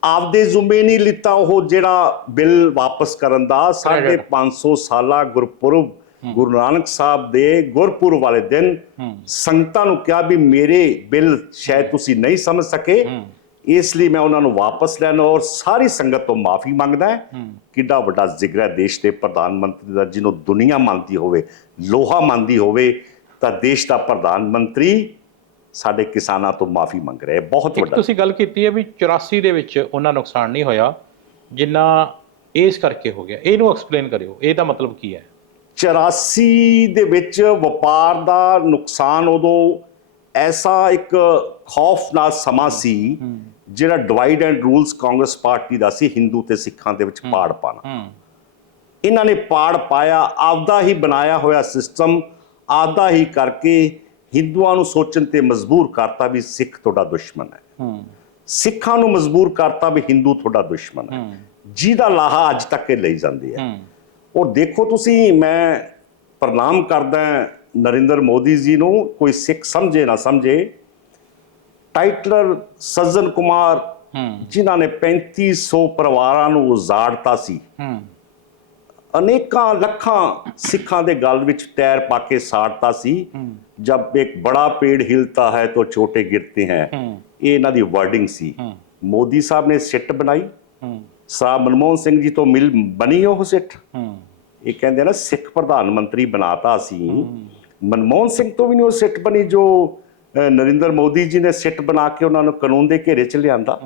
ਆਪਦੇ ਜ਼ਿੰਮੇ ਨਹੀਂ ਲਿੱਤਾ ਉਹ ਜਿਹੜਾ ਬਿੱਲ ਵਾਪਸ ਕਰਨ ਦਾ। ਸਾਡੇ 500 ਸਾਲਾ ਗੁਰਪੁਰਬ ਗੁਰੂ ਨਾਨਕ ਸਾਹਿਬ ਦੇ ਗੁਰਪੁਰਬ ਵਾਲੇ ਦਿਨ ਸੰਗਤਾਂ ਨੂੰ ਕਿਹਾ ਵੀ ਮੇਰੇ ਬਿੱਲ ਸ਼ਾਇਦ ਤੁਸੀਂ ਨਹੀਂ ਸਮਝ ਸਕੇ। ਇਸ ਲਈ ਮੈਂ ਉਹਨਾਂ ਨੂੰ ਵਾਪਸ ਲੈਣਾ ਔਰ ਸਾਰੀ ਸੰਗਤ ਤੋਂ ਮਾਫੀ ਮੰਗਦਾ ਹੈ ਕਿੱਡਾ ਵੱਡਾ ਜ਼ਿਕਰ ਹੈ ਦੇਸ਼ ਦੇ ਪ੍ਰਧਾਨ ਮੰਤਰੀ ਦਾ ਜਿਹਨੂੰ ਦੁਨੀਆ ਮੰਨਦੀ ਹੋਵੇ ਲੋਹਾ ਮੰਨਦੀ ਹੋਵੇ ਤਾਂ ਦੇਸ਼ ਦਾ ਪ੍ਰਧਾਨ ਮੰਤਰੀ ਸਾਡੇ ਕਿਸਾਨਾਂ ਤੋਂ ਮਾਫੀ ਮੰਗ ਰਿਹਾ ਹੈ। ਬਹੁਤ ਵੱਡਾ। ਤੁਸੀਂ ਗੱਲ ਕੀਤੀ ਹੈ ਵੀ 84 ਦੇ ਵਿੱਚ ਉਹਨਾਂ ਨੁਕਸਾਨ ਨਹੀਂ ਹੋਇਆ ਜਿੰਨਾ ਇਸ ਕਰਕੇ ਹੋ ਗਿਆ। ਇਹਨੂੰ ਐਕਸਪਲੇਨ ਕਰਿਓ। ਇਹਦਾ ਮਤਲਬ ਕੀ ਹੈ? 84 ਦੇ ਵਿੱਚ ਵਪਾਰ ਦਾ ਨੁਕਸਾਨ ਉਦੋਂ ਐਸਾ ਇੱਕ ਖੌਫਨਾਕ ਸਮਾਂ ਸੀ ਜਿਹੜਾ divide and rules Congress party ਦਾ ਸੀ ਹਿੰਦੂ ਤੇ ਸਿੱਖਾਂ ਦੇ ਵਿੱਚ ਪਾੜ ਪਾਣਾ। ਇਹਨਾਂ ਨੇ ਪਾੜ ਪਾਇਆ ਆਪਦਾ ਹੀ ਬਣਾਇਆ ਹੋਇਆ ਸਿਸਟਮ ਆਪਦਾ ਹੀ ਕਰਕੇ ਹਿੰਦੂਆਂ ਨੂੰ ਸੋਚਣ ਤੇ ਮਜਬੂਰ ਕਰਤਾ ਵੀ ਸਿੱਖ ਤੁਹਾਡਾ ਦੁਸ਼ਮਣ ਹੈ। ਸਿੱਖਾਂ ਨੂੰ ਮਜਬੂਰ ਕਰਤਾ ਵੀ ਹਿੰਦੂ ਤੁਹਾਡਾ ਦੁਸ਼ਮਣ ਹੈ। ਜਿਹਦਾ ਲਾਹਾ ਅੱਜ ਤੱਕ ਇਹ ਲਈ ਜਾਂਦੀ ਹੈ। ਹੂੰ। ਔਰ ਦੇਖੋ ਤੁਸੀਂ ਮੈਂ ਪ੍ਰਣਾਮ ਕਰਦਾ ਨਰਿੰਦਰ ਮੋਦੀ ਜੀ ਨੂੰ ਕੋਈ ਸਿੱਖ ਸਮਝੇ ਨਾ ਸਮਝੇ ਟਾਈਟਲਰ ਸੱਜਣ ਕੁਮਾਰ ਜਿਨ੍ਹਾਂ ਨੇ 3500 ਪਰਿਵਾਰਾਂ ਨੂੰ ਉਜਾੜਤਾ ਸੀ। ਅਨੇਕਾਂ ਲੱਖਾਂ ਸਿੱਖਾਂ ਦੇ ਗਲ ਵਿੱਚ ਟਾਇਰ ਪਾ ਕੇ ਸਾੜਤਾ ਸੀ। ਜਬ ਇੱਕ ਬੜਾ ਪੇੜ ਹਿਲਤਾ ਹੈ ਤਾਂ ਛੋਟੇ ਗਿਰਤੇ ਹੈ। ਇਹ ਇਹਨਾਂ ਦੀ ਵਰਡਿੰਗ ਸੀ। ਮੋਦੀ ਸਾਹਿਬ ਨੇ ਸਿੱਟ ਬਣਾਈ। ਹੂੰ। ਸਾ ਮਨਮੋਹਨ ਸਿੰਘ ਜੀ ਤੋਂ ਮਿਲ ਬਣੀ ਉਹ ਸਿੱਟ। ਇਹ ਕਹਿੰਦੇ ਨਾ ਸਿੱਖ ਪ੍ਰਧਾਨ ਮੰਤਰੀ ਬਣਾਤਾ ਸੀ। ਮਨਮੋਹਨ ਸਿੰਘ ਤੋਂ ਵੀ ਨਹੀਂ ਉਹ ਸਿੱਟ ਬਣੀ ਜੋ ਨਰਿੰਦਰ ਮੋਦੀ ਜੀ ਨੇ ਸਿੱਟ ਬਣਾ ਕੇ ਉਹਨਾਂ ਨੂੰ ਕਾਨੂੰਨ ਦੇ ਘੇਰੇ 'ਚ ਲਿਆਂਦਾ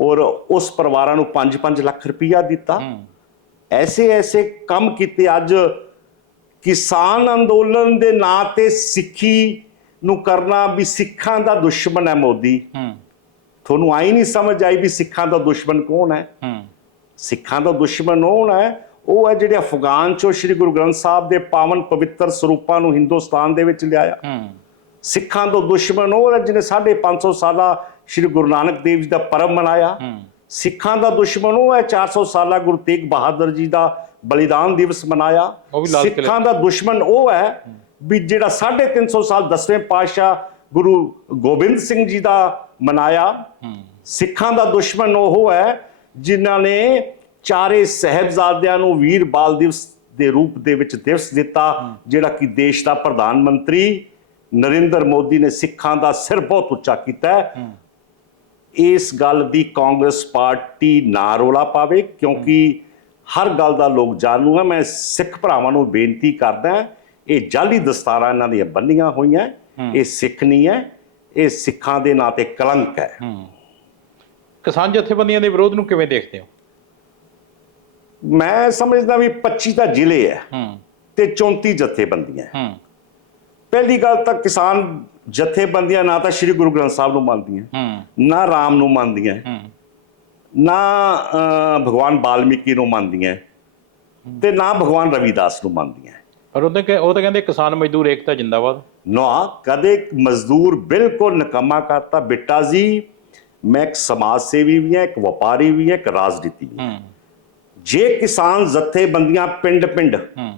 ਔਰ ਉਸ ਪਰਿਵਾਰਾਂ ਨੂੰ 5-5 ਲੱਖ ਰੁਪਈਆ ਦਿੱਤਾ। ਐਸੇ ਐਸੇ ਕੰਮ ਕੀਤੇ ਅੱਜ ਕਿਸਾਨ ਅੰਦੋਲਨ ਦੇ ਨਾਂ ਤੇ ਸਿੱਖੀ ਨੂੰ ਕਰਨਾ ਵੀ ਸਿੱਖਾਂ ਦਾ ਦੁਸ਼ਮਣ ਹੈ ਮੋਦੀ। ਤੁਹਾਨੂੰ ਆਈ ਨਹੀਂ ਸਮਝ ਆਈ ਵੀ ਸਿੱਖਾਂ ਦਾ ਦੁਸ਼ਮਣ ਕੌਣ ਹੈ? ਸਿੱਖਾਂ ਦਾ ਦੁਸ਼ਮਣ ਉਹ ਹੈ ਉਹ ਹੈ ਜਿਹੜੇ ਅਫਗਾਨ ਚੋਂ ਸ੍ਰੀ ਗੁਰੂ ਗ੍ਰੰਥ ਸਾਹਿਬ ਦੇ ਪਾਵਨ ਪਵਿੱਤਰ ਸਰੂਪਾਂ ਨੂੰ ਹਿੰਦੁਸਤਾਨ ਦੇ ਵਿੱਚ ਲਿਆਇਆ। ਸਿੱਖਾਂ ਦਾ ਦੁਸ਼ਮਣ ਉਹ ਹੈ ਜਿਹਨੇ 550 ਸਾਲਾ ਸ੍ਰੀ ਗੁਰੂ ਨਾਨਕ ਦੇਵ ਜੀ ਦਾ ਪਰਬ ਮਨਾਇਆ। ਸਿੱਖਾਂ ਦਾ ਦੁਸ਼ਮਣ ਉਹ ਹੈ 400 ਸਾਲਾ ਗੁਰੂ ਤੇਗ ਬਹਾਦਰ ਜੀ ਦਾ ਬਲੀਦਾਨ ਦਿਵਸ ਮਨਾਇਆ। ਸਿੱਖਾਂ ਦਾ ਦੁਸ਼ਮਣ ਉਹ ਹੈ ਵੀ ਜਿਹੜਾ 350 ਸਾਲ ਦਸਵੇਂ ਪਾਤਸ਼ਾਹ ਗੁਰੂ ਗੋਬਿੰਦ ਸਿੰਘ ਜੀ ਦਾ ਮਨਾਇਆ। ਸਿੱਖਾਂ ਦਾ ਦੁਸ਼ਮਣ ਉਹ ਹੈ ਜਿਨ੍ਹਾਂ ਨੇ ਚਾਰੇ ਸਹਿਬਜ਼ਾਦਿਆਂ ਨੂੰ ਵੀਰ ਬਾਲ ਦਿਵਸ ਦੇ ਰੂਪ ਦੇ ਵਿੱਚ ਦਿਵਸ ਦਿੱਤਾ ਜਿਹੜਾ ਕਿ ਦੇਸ਼ ਦਾ ਪ੍ਰਧਾਨ ਮੰਤਰੀ ਨਰਿੰਦਰ ਮੋਦੀ ਨੇ ਸਿੱਖਾਂ ਦਾ ਸਿਰ ਬਹੁਤ ਉੱਚਾ ਕੀਤਾ ਹੈ। ਇਸ ਗੱਲ ਦੀ ਕਾਂਗਰਸ ਪਾਰਟੀ ਨਾ ਰੋਲਾ ਪਾਵੇ ਕਿਉਂਕਿ ਹਰ ਗੱਲ ਦਾ ਲੋਕ ਜਾਣੂ ਹੈ। ਮੈਂ ਸਿੱਖ ਭਰਾਵਾਂ ਨੂੰ ਬੇਨਤੀ ਕਰਦਾ ਇਹ ਜਾਲੀ ਦਸਤਾਰਾਂ ਇਹਨਾਂ ਦੀਆਂ ਬੰਨੀਆਂ ਹੋਈਆਂ ਇਹ ਸਿੱਖ ਨਹੀਂ ਹੈ ਇਹ ਸਿੱਖਾਂ ਦੇ ਨਾਂ ਤੇ ਕਲੰਕ ਹੈ। ਕਿਸਾਨ ਜਥੇਬੰਦੀਆਂ ਦੇ ਵਿਰੋਧ ਨੂੰ ਕਿਵੇਂ ਦੇਖਦੇ ਹੋ? ਮੈਂ ਸਮਝਦਾ ਵੀ 25 ਤਾਂ ਜ਼ਿਲ੍ਹੇ ਹੈ ਹੂੰ। ਤੇ 34 ਜਥੇਬੰਦੀਆਂ ਹੈ। ਪਹਿਲੀ ਗੱਲ ਤਾਂ ਕਿਸਾਨ ਜਥੇਬੰਦੀਆਂ ਨਾ ਤਾਂ ਸ੍ਰੀ ਗੁਰੂ ਗ੍ਰੰਥ ਸਾਹਿਬ ਨੂੰ ਮੰਨਦੀਆਂ ਨਾ ਰਾਮ ਨੂੰ ਮੰਨਦੀਆਂ ਨਾ ਭਗਵਾਨ ਬਾਲਮੀਕੀ ਨੂੰ ਮੰਨਦੀਆਂ ਤੇ ਨਾ ਭਗਵਾਨ ਰਵਿਦਾਸ ਨੂੰ ਮੰਨਦੀਆਂ। ਪਰ ਉਹਦੇ ਉਹ ਤਾਂ ਕਹਿੰਦੇ ਕਿਸਾਨ ਮਜ਼ਦੂਰ ਏਕਤਾ ਜਿੰਦਾਬਾਦ। ਨਾ ਕਦੇ ਮਜ਼ਦੂਰ ਬਿਲਕੁਲ ਨਕਮਾ ਕਰਤਾ ਬਿੱਟਾ ਜੀ ਮੈਂ ਇੱਕ ਸਮਾਜ ਸੇਵੀ ਵੀ ਹਾਂ ਇੱਕ ਵਪਾਰੀ ਵੀ ਹਾਂ ਇੱਕ ਰਾਜਨੀਤੀ ਵੀ ਜੇ ਕਿਸਾਨ ਜਥੇਬੰਦੀਆਂ ਪਿੰਡ-ਪਿੰਡ ਹੂੰ।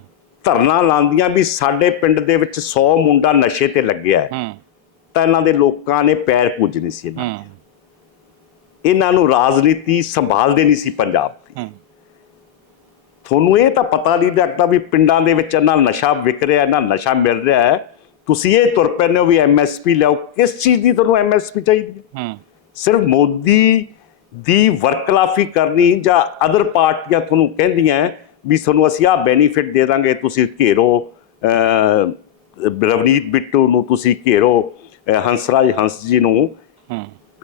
ਧਰਨਾ ਲਾਉਂਦੀਆਂ ਵੀ ਸਾਡੇ ਪਿੰਡ ਦੇ ਵਿੱਚ 100 ਮੁੰਡਾ ਨਸ਼ੇ ਤੇ ਲੱਗਿਆ ਹੈ। ਤਾਂ ਇਹਨਾਂ ਦੇ ਲੋਕਾਂ ਨੇ ਪੈਰ ਪੂਜਣੇ ਸੀ ਇਹਨਾਂ ਹੂੰ ਇਹਨਾਂ ਨੂੰ ਰਾਜਨੀਤੀ ਸੰਭਾਲਦੇ ਨਹੀਂ ਸੀ ਪੰਜਾਬ ਦੀ। ਤੁਹਾਨੂੰ ਇਹ ਤਾਂ ਪਤਾ ਨਹੀਂ ਲੱਗਦਾ ਵੀ ਪਿੰਡਾਂ ਦੇ ਵਿੱਚ ਇਹਨਾਂ ਨਸ਼ਾ ਵਿਕ ਰਿਹਾ ਇਹਨਾਂ ਨਸ਼ਾ ਮਿਲ ਰਿਹਾ ਹੈ। ਤੁਸੀਂ ਇਹ ਤੁਰ ਪੈਂਦੇ ਹੋ ਵੀ ਐਮਐਸਪੀ ਲਿਆਓ। ਕਿਸ ਚੀਜ਼ ਦੀ ਤੁਹਾਨੂੰ ਐਮਐਸਪੀ ਚਾਹੀਦੀ ਹੈ? ਹੂੰ। ਸਿਰਫ ਮੋਦੀ ਦੀ ਵਰਕਲਾਫੀ ਕਰਨੀ ਜਾਂ ਅਦਰ ਪਾਰਟੀਆਂ ਤੁਹਾਨੂੰ ਕਹਿੰਦੀਆਂ ਵੀ ਤੁਹਾਨੂੰ ਅਸੀਂ ਆਹ ਬੈਨੀਫਿਟ ਦੇ ਦਾਂਗੇ ਤੁਸੀਂ ਘੇਰੋ ਰਵਨੀਤ ਬਿੱਟੂ ਨੂੰ ਤੁਸੀਂ ਘੇਰੋ ਹੰਸਰਾਜ ਹੰਸ ਜੀ ਨੂੰ।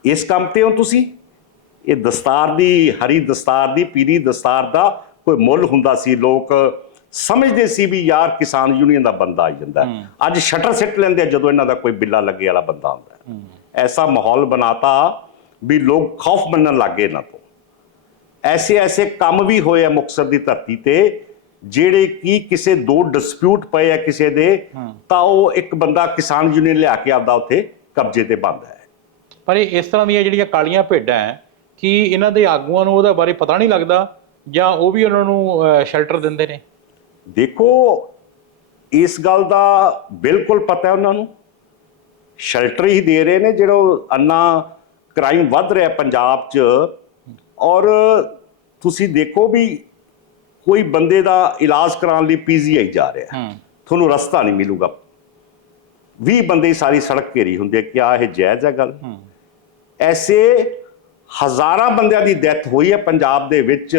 ਇਸ ਕੰਮ ਤੇ ਹੋ ਤੁਸੀਂ? ਇਹ ਦਸਤਾਰ ਦੀ ਹਰੀ ਦਸਤਾਰ ਦੀ ਪੀਲੀ ਦਸਤਾਰ ਦਾ ਕੋਈ ਮੁੱਲ ਹੁੰਦਾ ਸੀ। ਲੋਕ ਸਮਝਦੇ ਸੀ ਵੀ ਯਾਰ ਕਿਸਾਨ ਯੂਨੀਅਨ ਦਾ ਬੰਦਾ ਆ ਜਾਂਦਾ। ਅੱਜ ਸ਼ਟਰ ਸਿੱਟ ਲੈਂਦੇ ਆ ਜਦੋਂ ਇਹਨਾਂ ਦਾ ਕੋਈ ਬਿੱਲਾ ਲੱਗੇ ਵਾਲਾ ਬੰਦਾ ਹੈ। ਐਸਾ ਮਾਹੌਲ ਬਣਾਤਾ ਵੀ ਲੋਕ ਖੌਫ ਮੰਨਣ ਲੱਗੇ ਇਹਨਾਂ ਤੋਂ। ਐਸੇ ਐਸੇ ਕੰਮ ਵੀ ਹੋਏ ਆ ਮੁਕਤਸਰ ਦੀ ਧਰਤੀ ਤੇ ਜਿਹੜੇ ਕੀ ਕਿਸੇ ਦੋ ਡਿਸਪਿਊਟ ਪਏ ਆ ਕਿਸੇ ਦੇ ਤਾਂ ਉਹ ਇੱਕ ਬੰਦਾ ਕਿਸਾਨ ਯੂਨੀਅਨ ਲਿਆ ਕੇ ਆਪਦਾ ਉੱਥੇ ਕਬਜ਼ੇ ਤੇ ਬੰਦ ਹੈ। ਪਰ ਇਹ ਇਸ ਤਰ੍ਹਾਂ ਦੀਆਂ ਜਿਹੜੀਆਂ ਕਾਲੀਆਂ ਭੇਡਾਂ ਹੈ ਕਿ ਇਹਨਾਂ ਦੇ ਆਗੂਆਂ ਨੂੰ ਉਹਦਾ ਬਾਰੇ ਪਤਾ ਨਹੀਂ ਲੱਗਦਾ ਜਾਂ ਉਹ ਵੀ ਉਹਨਾਂ ਨੂੰ ਸ਼ੈਲਟਰ ਦਿੰਦੇ ਨੇ? ਦੇਖੋ ਇਸ ਗੱਲ ਦਾ ਬਿਲਕੁਲ ਪਤਾ ਹੈ ਉਹਨਾਂ ਨੂੰ। ਸ਼ੈਲਟਰ ਹੀ ਦੇ ਰਹੇ ਨੇ ਜਿਹੜਾ ਅੰਨਾ ਕ੍ਰਾਈਮ ਵੱਧ ਰਿਹਾ ਪੰਜਾਬ 'ਚ ਔਰ ਤੁਸੀਂ ਦੇਖੋ ਵੀ ਕੋਈ ਬੰਦੇ ਦਾ ਇਲਾਜ ਕਰਾਉਣ ਲਈ ਪੀਜੀਆਈ ਜਾ ਰਿਹਾ ਹੂੰ। ਤੁਹਾਨੂੰ ਰਸਤਾ ਨਹੀਂ ਮਿਲੂਗਾ। 20 ਬੰਦੇ ਸਾਰੀ ਸੜਕ ਘੇਰੀ ਹੁੰਦੀ ਹੈ ਕਿਆ ਇਹ ਜਾਇਜ਼ ਹੈ ਗੱਲ। ਐਸੇ ਹਜ਼ਾਰਾਂ ਬੰਦਿਆਂ ਦੀ ਡੈਥ ਹੋਈ ਹੈ ਪੰਜਾਬ ਦੇ ਵਿੱਚ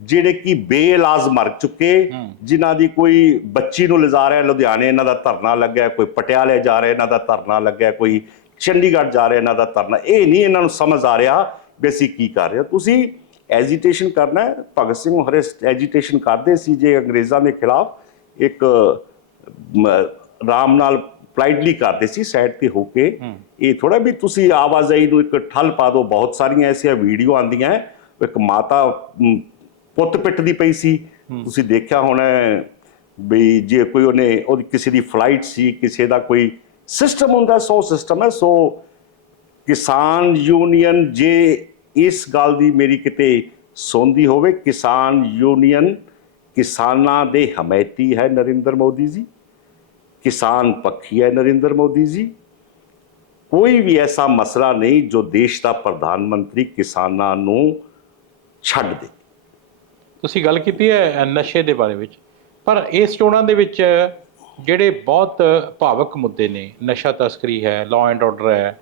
ਜਿਹੜੇ ਕਿ ਬੇਇਲਾਜ ਮਰ ਚੁੱਕੇ ਜਿਨ੍ਹਾਂ ਦੀ ਕੋਈ ਬੱਚੀ ਨੂੰ ਲਿਜਾ ਰਿਹਾ ਲੁਧਿਆਣੇ ਇਹਨਾਂ ਦਾ ਧਰਨਾ ਲੱਗਿਆ ਕੋਈ ਪਟਿਆਲੇ ਜਾ ਰਿਹਾ ਇਹਨਾਂ ਦਾ ਧਰਨਾ ਲੱਗਿਆ ਕੋਈ ਚੰਡੀਗੜ੍ਹ ਜਾ ਰਿਹਾ ਇਹਨਾਂ ਦਾ ਧਰਨਾ। ਇਹ ਨਹੀਂ ਇਹਨਾਂ ਨੂੰ ਸਮਝ ਆ ਰਿਹਾ ਵੀ ਅਸੀਂ ਕੀ ਕਰ ਰਹੇ ਹਾਂ? ਤੁਸੀਂ ਐਜੀਟੇਸ਼ਨ ਕਰਨਾ ਹੈ। ਭਗਤ ਸਿੰਘ ਹਰੇ ਐਜੀਟੇਸ਼ਨ ਕਰਦੇ ਸੀ ਜੇ ਅੰਗਰੇਜ਼ਾਂ ਦੇ ਖਿਲਾਫ ਇੱਕ ਮ, ਆਰਾਮ ਨਾਲ ਪਲਾਈਟਲੀ ਕਰਦੇ ਸੀ ਸਾਈਡ ਤੇ ਹੋ ਕੇ। ਇਹ ਥੋੜਾ ਵੀ ਤੁਸੀਂ ਆਵਾਜਾਈ ਨੂੰ ਇੱਕ ਠੱਲ ਪਾ ਦਿਓ। ਬਹੁਤ ਸਾਰੀਆਂ ਐਸੀਆਂ ਵੀਡੀਓ ਆਂਦੀਆਂ ਹੈ। ਇੱਕ ਮਾਤਾ ਪੁੱਤ ਪਿੱਟਦੀ ਪਈ ਸੀ। ਤੁਸੀਂ ਦੇਖਿਆ ਹੋਣਾ ਵੀ ਜੇ ਕੋਈ ਉਹਨੇ ਉਹਦੀ ਕਿਸੇ ਦੀ ਫਲਾਈਟ ਸੀ ਕਿਸੇ ਦਾ ਕੋਈ ਸਿਸਟਮ ਹੁੰਦਾ ਸੋ ਸਿਸਟਮ ਹੈ। ਸੋ ਕਿਸਾਨ ਯੂਨੀਅਨ ਜੇ ਇਸ ਗੱਲ ਦੀ ਮੇਰੀ ਕਿਤੇ ਸੌਂਦੀ ਹੋਵੇ, ਕਿਸਾਨ ਯੂਨੀਅਨ ਕਿਸਾਨਾਂ ਦੇ ਹਮਾਇਤੀ ਹੈ ਨਰਿੰਦਰ ਮੋਦੀ ਜੀ, ਕਿਸਾਨ ਪੱਖੀ ਹੈ ਨਰਿੰਦਰ ਮੋਦੀ ਜੀ। ਕੋਈ ਵੀ ਐਸਾ ਮਸਲਾ ਨਹੀਂ ਜੋ ਦੇਸ਼ ਦਾ ਪ੍ਰਧਾਨ ਮੰਤਰੀ ਕਿਸਾਨਾਂ ਨੂੰ ਛੱਡ ਦੇ। ਤੁਸੀਂ ਗੱਲ ਕੀਤੀ ਹੈ ਨਸ਼ੇ ਦੇ ਬਾਰੇ ਵਿੱਚ। ਪਰ ਇਸ ਚੋਣਾਂ ਦੇ ਵਿੱਚ ਜਿਹੜੇ ਬਹੁਤ ਭਾਵਕ ਮੁੱਦੇ ਨੇ, ਨਸ਼ਾ ਤਸਕਰੀ ਹੈ ਲਾਅ ਐਂਡ ਆਰਡਰ ਹੈ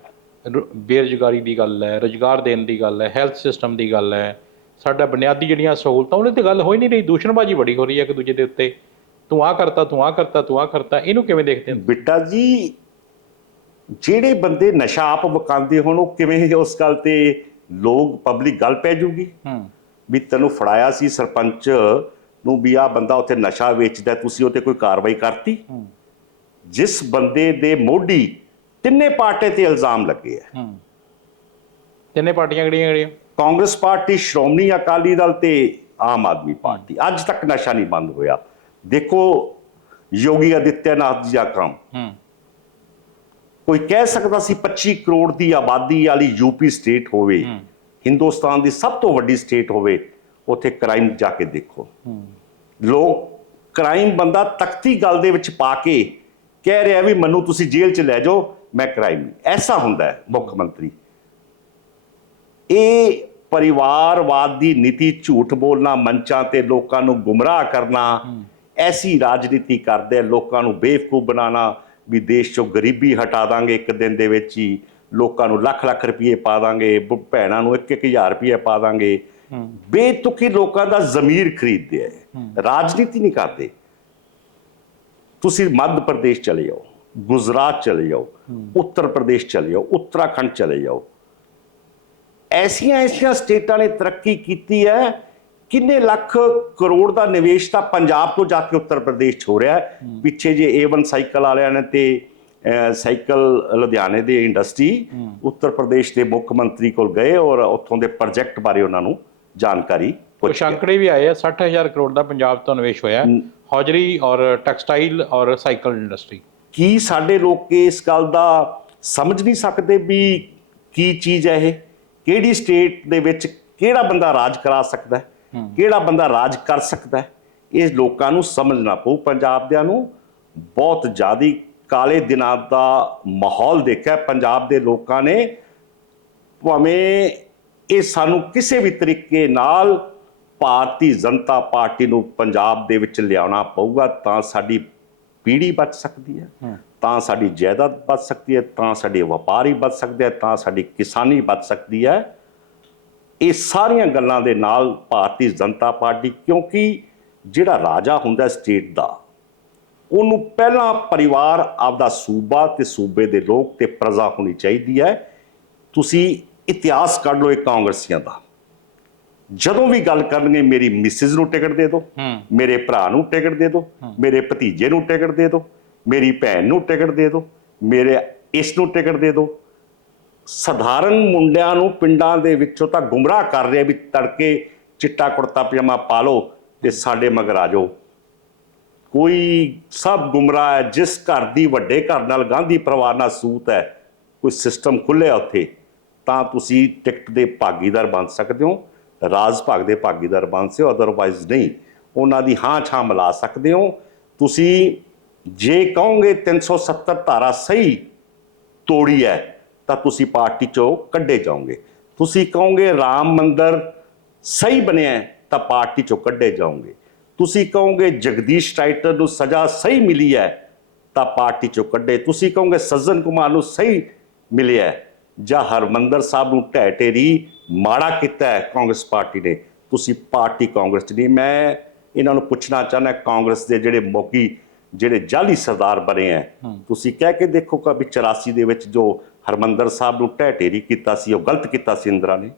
ਬੇਰੁਜ਼ਗਾਰੀ ਦੀ ਗੱਲ ਹੈ ਰੁਜ਼ਗਾਰ ਦੇਣ ਦੀ ਗੱਲ ਹੈ ਹੈਲਥ ਸਿਸਟਮ ਦੀ ਗੱਲ ਹੈ ਸਾਡਾ ਬੁਨਿਆਦੀ ਜਿਹੜੀਆਂ ਸਹੂਲਤਾਂ ਉਹਨਾਂ ਤੇ ਗੱਲ ਹੋ ਹੀ ਨਹੀਂ ਰਹੀ ਦੂਸ਼ਣਬਾਜ਼ੀ ਬੜੀ ਹੋ ਰਹੀ ਹੈ ਇੱਕ ਦੂਜੇ ਦੇ ਉੱਤੇ। ਤੂੰ ਆ ਕਰਤਾ ਤੂੰ ਆ ਕਰਤਾ ਤੂੰ ਆ ਕਰਤਾ ਇਹਨੂੰ ਕਿਵੇਂ ਦੇਖਦੇ ਹੋ? ਬਿੱਟਾ ਜੀ ਜਿਹੜੇ ਬੰਦੇ ਨਸ਼ਾ ਆਪ ਵਕਾਉਂਦੇ ਹੋਣ ਉਹ ਕਿਵੇਂ ਉਸ ਗੱਲ ਤੇ ਲੋਕ ਪਬਲਿਕ ਗੱਲ ਪੈ ਜੂਗੀ? ਹੂੰ। ਵੀ ਤੈਨੂੰ ਫੜਾਇਆ ਸੀ ਸਰਪੰਚ ਨੂੰ ਵੀ ਆ ਬੰਦਾ ਉੱਥੇ ਨਸ਼ਾ ਵੇਚਦਾ ਤੁਸੀਂ ਉੱਤੇ ਕੋਈ ਕਾਰਵਾਈ ਕਰਤੀ? ਜਿਸ ਬੰਦੇ ਦੇ ਮੋਢੀ ਤਿੰਨੇ ਪਾਰਟੀ ਤੇ ਇਲਜ਼ਾਮ ਲੱਗੇ ਆ। ਹੂੰ। ਤਿੰਨੇ ਪਾਰਟੀਆਂ ਕਿਹੜੀਆਂ ਕਿਹੜੀਆਂ? ਕਾਂਗਰਸ ਪਾਰਟੀ ਸ਼੍ਰੋਮਣੀ ਅਕਾਲੀ ਦਲ ਤੇ ਆਮ ਆਦਮੀ ਪਾਰਟੀ। ਅੱਜ ਤੱਕ ਨਸ਼ਾ ਨਹੀਂ ਬੰਦ ਹੋਇਆ। ਦੇਖੋ ਯੋਗੀ ਆਦਿੱਤਿਆਨਾਥ ਜੀ ਦਾ ਕੰਮ। ਕੋਈ ਕਹਿ ਸਕਦਾ ਸੀ 25 ਕਰੋੜ ਦੀ ਆਬਾਦੀ ਵਾਲੀ ਯੂਪੀ ਸਟੇਟ ਹੋਵੇ ਹਿੰਦੁਸਤਾਨ ਦੀ ਸਭ ਤੋਂ ਵੱਡੀ ਸਟੇਟ ਹੋਵੇ ਉੱਥੇ ਕ੍ਰਾਈਮ ਜਾ ਕੇ ਦੇਖੋ। ਲੋਕ ਕ੍ਰਾਈਮ ਬੰਦਾ ਤਖਤੀ ਗੱਲ ਦੇ ਵਿੱਚ ਪਾ ਕੇ ਕਹਿ ਰਿਹਾ ਵੀ ਮੈਨੂੰ ਤੁਸੀਂ ਜੇਲ੍ਹ 'ਚ ਲੈ ਜਾਓ ਮੈਂ ਕ੍ਰਾਈਮ ਨਹੀਂ ਐਸਾ ਹੁੰਦਾ ਹੈ ਮੁੱਖ ਮੰਤਰੀ। ਇਹ ਪਰਿਵਾਰਵਾਦ ਦੀ ਨੀਤੀ ਝੂਠ ਬੋਲਣਾ ਮੰਚਾਂ ਤੇ ਲੋਕਾਂ ਨੂੰ ਗੁੰਮਰਾਹ ਕਰਨਾ ਐਸੀ ਰਾਜਨੀਤੀ ਕਰਦੇ ਲੋਕਾਂ ਨੂੰ ਬੇਵਕੂਫ ਬਣਾਉਣਾ ਵੀ ਦੇਸ਼ ਚੋਂ ਗਰੀਬੀ ਹਟਾ ਦਾਂਗੇ ਇੱਕ ਦਿਨ ਦੇ ਵਿੱਚ ਹੀ ਲੋਕਾਂ ਨੂੰ ਲੱਖ ਲੱਖ ਰੁਪਏ ਪਾ ਦਾਂਗੇ ਭੈਣਾਂ ਨੂੰ 1-1000 ਰੁਪਏ ਪਾ ਦਾਂਗੇ। ਬੇਤੁਕੀ ਲੋਕਾਂ ਦਾ ਜ਼ਮੀਰ ਖਰੀਦਦੇ ਆ। ਰਾਜਨੀਤੀ ਨਹੀਂ ਕਰਦੇ। ਤੁਸੀਂ ਮੱਧ ਪ੍ਰਦੇਸ਼ ਚਲੇ ਜਾਓ। ਗੁਜਰਾਤ ਚਲੇ ਜਾਓ ਉੱਤਰ ਪ੍ਰਦੇਸ਼ ਚਲੇ ਜਾਓ ਉੱਤਰਾਖੰਡ ਚਲੇ ਜਾਓ ਐਸੀਆਂ ਐਸੀਆਂ ਸਟੇਟਾਂ ਨੇ ਤਰੱਕੀ ਕੀਤੀ ਹੈ ਕਿੰਨੇ ਲੱਖ ਕਰੋੜ ਦਾ ਨਿਵੇਸ਼ ਤਾਂ ਪੰਜਾਬ ਤੋਂ ਜਾ ਕੇ ਉੱਤਰ ਪ੍ਰਦੇਸ਼ 'ਚ ਹੋ ਰਿਹਾ ਹੈ ਪਿੱਛੇ ਜੇ A1 ਸਾਈਕਲ ਵਾਲਿਆਂ ਨੇ ਤੇ ਸਾਈਕਲ ਲੁਧਿਆਣੇ ਦੇ ਇੰਡਸਟਰੀ ਉੱਤਰ ਪ੍ਰਦੇਸ਼ ਦੇ ਮੁੱਖ ਮੰਤਰੀ ਕੋਲ ਗਏ ਔਰ ਉੱਥੋਂ ਦੇ ਪ੍ਰੋਜੈਕਟ ਬਾਰੇ ਉਹਨਾਂ ਨੂੰ ਜਾਣਕਾਰੀ ਪੁੱਛੀ ਅੰਕੜੇ ਵੀ ਆਏ ਆ 60000 ਕਰੋੜ ਦਾ ਪੰਜਾਬ ਤੋਂ ਨਿਵੇਸ਼ ਹੋਇਆ। ਹੌਜਰੀ ਔਰ ਟੈਕਸਟਾਈਲ ਔਰ ਸਾਈਕਲ ਇੰਡਸਟਰੀ ਕੀ ਸਾਡੇ ਲੋਕ ਇਸ ਗੱਲ ਦਾ ਸਮਝ ਨਹੀਂ ਸਕਦੇ ਵੀ ਕੀ ਚੀਜ਼ ਹੈ ਇਹ? ਕਿਹੜੀ ਸਟੇਟ ਦੇ ਵਿੱਚ ਕਿਹੜਾ ਬੰਦਾ ਰਾਜ ਕਰਾ ਸਕਦਾ ਹੈ? ਕਿਹੜਾ ਬੰਦਾ ਰਾਜ ਕਰ ਸਕਦਾ ਹੈ? ਇਹ ਲੋਕਾਂ ਨੂੰ ਸਮਝਣਾ ਪਊ। ਪੰਜਾਬ ਦਿਆਂ ਨੂੰ ਬਹੁਤ ਜ਼ਿਆਦੀ ਕਾਲੇ ਦਿਨਾਂ ਦਾ ਮਾਹੌਲ ਦੇਖਿਆ। ਪੰਜਾਬ ਦੇ ਲੋਕਾਂ ਨੇ ਭਾਵੇਂ ਇਹ ਸਾਨੂੰ ਕਿਸੇ ਵੀ ਤਰੀਕੇ ਨਾਲ ਭਾਰਤੀ ਜਨਤਾ ਪਾਰਟੀ ਨੂੰ ਪੰਜਾਬ ਦੇ ਵਿੱਚ ਲਿਆਉਣਾ ਪਊਗਾ ਤਾਂ ਸਾਡੀ ਪੀੜ੍ਹੀ ਬਚ ਸਕਦੀ ਹੈ ਤਾਂ ਸਾਡੀ ਜਾਇਦਾਦ ਬਚ ਸਕਦੀ ਹੈ ਤਾਂ ਸਾਡੇ ਵਪਾਰੀ ਬਚ ਸਕਦੇ ਆ ਤਾਂ ਸਾਡੀ ਕਿਸਾਨੀ ਬਚ ਸਕਦੀ ਹੈ। ਇਹ ਸਾਰੀਆਂ ਗੱਲਾਂ ਦੇ ਨਾਲ ਭਾਰਤੀ ਜਨਤਾ ਪਾਰਟੀ ਕਿਉਂਕਿ ਜਿਹੜਾ ਰਾਜਾ ਹੁੰਦਾ ਸਟੇਟ ਦਾ ਉਹਨੂੰ ਪਹਿਲਾਂ ਪਰਿਵਾਰ ਆਪਦਾ ਸੂਬਾ ਤੇ ਸੂਬੇ ਦੇ ਲੋਕ ਤੇ ਪ੍ਰਜਾ ਹੋਣੀ ਚਾਹੀਦੀ ਹੈ। ਤੁਸੀਂ ਇਤਿਹਾਸ ਕੱਢ ਲਓ ਇਹ ਕਾਂਗਰਸੀਆਂ ਦਾ। ਜਦੋਂ ਵੀ ਗੱਲ ਕਰਨਗੇ ਮੇਰੀ ਮਿਸਿਸ ਨੂੰ ਟਿਕਟ ਦੇ ਦਿਓ ਮੇਰੇ ਭਰਾ ਨੂੰ ਟਿਕਟ ਦੇ ਦਿਓ ਮੇਰੇ ਭਤੀਜੇ ਨੂੰ ਟਿਕਟ ਦੇ ਦਿਓ ਮੇਰੀ ਭੈਣ ਨੂੰ ਟਿਕਟ ਦੇ ਦਿਓ ਮੇਰੇ ਇਸ ਨੂੰ ਟਿਕਟ ਦੇ ਦਿਓ। ਸਧਾਰਨ ਮੁੰਡਿਆਂ ਨੂੰ ਪਿੰਡਾਂ ਦੇ ਵਿੱਚੋਂ ਤਾਂ ਗੁੰਮਰਾਹ ਕਰ ਰਿਹਾ ਵੀ ਤੜਕੇ ਚਿੱਟਾ ਕੁੜਤਾ ਪਜਾਮਾ ਪਾ ਲਓ ਤੇ ਸਾਡੇ ਮਗਰ ਆ ਜਾਓ। ਕੋਈ ਸਭ ਗੁੰਮਰਾਹ ਹੈ ਜਿਸ ਘਰ ਦੀ ਵੱਡੇ ਘਰ ਨਾਲ ਗਾਂਧੀ ਪਰਿਵਾਰ ਨਾਲ ਸੂਤ ਹੈ ਕੋਈ ਸਿਸਟਮ ਖੁੱਲਿਆ ਉੱਥੇ ਤਾਂ ਤੁਸੀਂ ਟਿਕਟ ਦੇ ਭਾਗੀਦਾਰ ਬਣ ਸਕਦੇ ਹੋ। ਰਾਜ ਭਾਗ ਦੇ ਭਾਗੀਦਾਰ ਬਣ ਸਕਦੇ ਹੋ ਅਦਰਵਾਈਜ਼ ਨਹੀਂ। ਉਹਨਾਂ ਦੀ ਹਾਂ ਛਾਂ ਮਿਲਾ ਸਕਦੇ ਹੋ। ਤੁਸੀਂ ਜੇ ਕਹੋਗੇ 370 ਧਾਰਾ ਸਹੀ ਤੋੜੀ ਹੈ, ਤਾਂ ਤੁਸੀਂ ਪਾਰਟੀ ਚੋਂ ਕੱਢੇ ਜਾਓਗੇ। ਤੁਸੀਂ ਕਹੋਗੇ ਰਾਮ ਮੰਦਰ ਸਹੀ ਬਣਿਆ ਤਾਂ ਪਾਰਟੀ ਚੋਂ ਕੱਢੇ ਜਾਓਗੇ। ਤੁਸੀਂ ਕਹੋਗੇ ਜਗਦੀਸ਼ ਟਾਈਟਰ ਨੂੰ ਸਜ਼ਾ ਸਹੀ ਮਿਲੀ ਹੈ, ਤਾਂ ਪਾਰਟੀ ਚੋਂ ਕੱਢੇ। ਤੁਸੀਂ ਕਹੋਗੇ ਸੱਜਣ ਕੁਮਾਰ ਨੂੰ ਸਹੀ ਮਿਲਿਆ ਜਾਂ ਹਰਮੰਦਰ ਸਾਹਿਬ ਨੂੰ ਢਹਿ ਢੇਰੀ ਮਾੜਾ ਕੀਤਾ ਹੈ ਕਾਂਗਰਸ ਪਾਰਟੀ ਨੇ ਤੁਸੀਂ ਪਾਰਟੀ ਕਾਂਗਰਸ 'ਚ ਨਹੀਂ। ਮੈਂ ਇਹਨਾਂ ਨੂੰ ਪੁੱਛਣਾ ਚਾਹੁੰਦਾ ਕਾਂਗਰਸ ਦੇ ਜਿਹੜੇ ਮੌਕੀ ਜਿਹੜੇ ਜਾਲੀ ਸਰਦਾਰ ਬਣੇ ਹੈ ਤੁਸੀਂ ਕਹਿ ਕੇ ਦੇਖੋ ਕਿ ਵੀ 84 ਦੇ ਵਿੱਚ ਜੋ ਹਰਮੰਦਰ ਸਾਹਿਬ ਨੂੰ ਢਹਿ ਢੇਰੀ ਕੀਤਾ ਸੀ ਉਹ ਗਲਤ ਕੀਤਾ ਸੀ ਇੰਦਰਾ ਨੇ।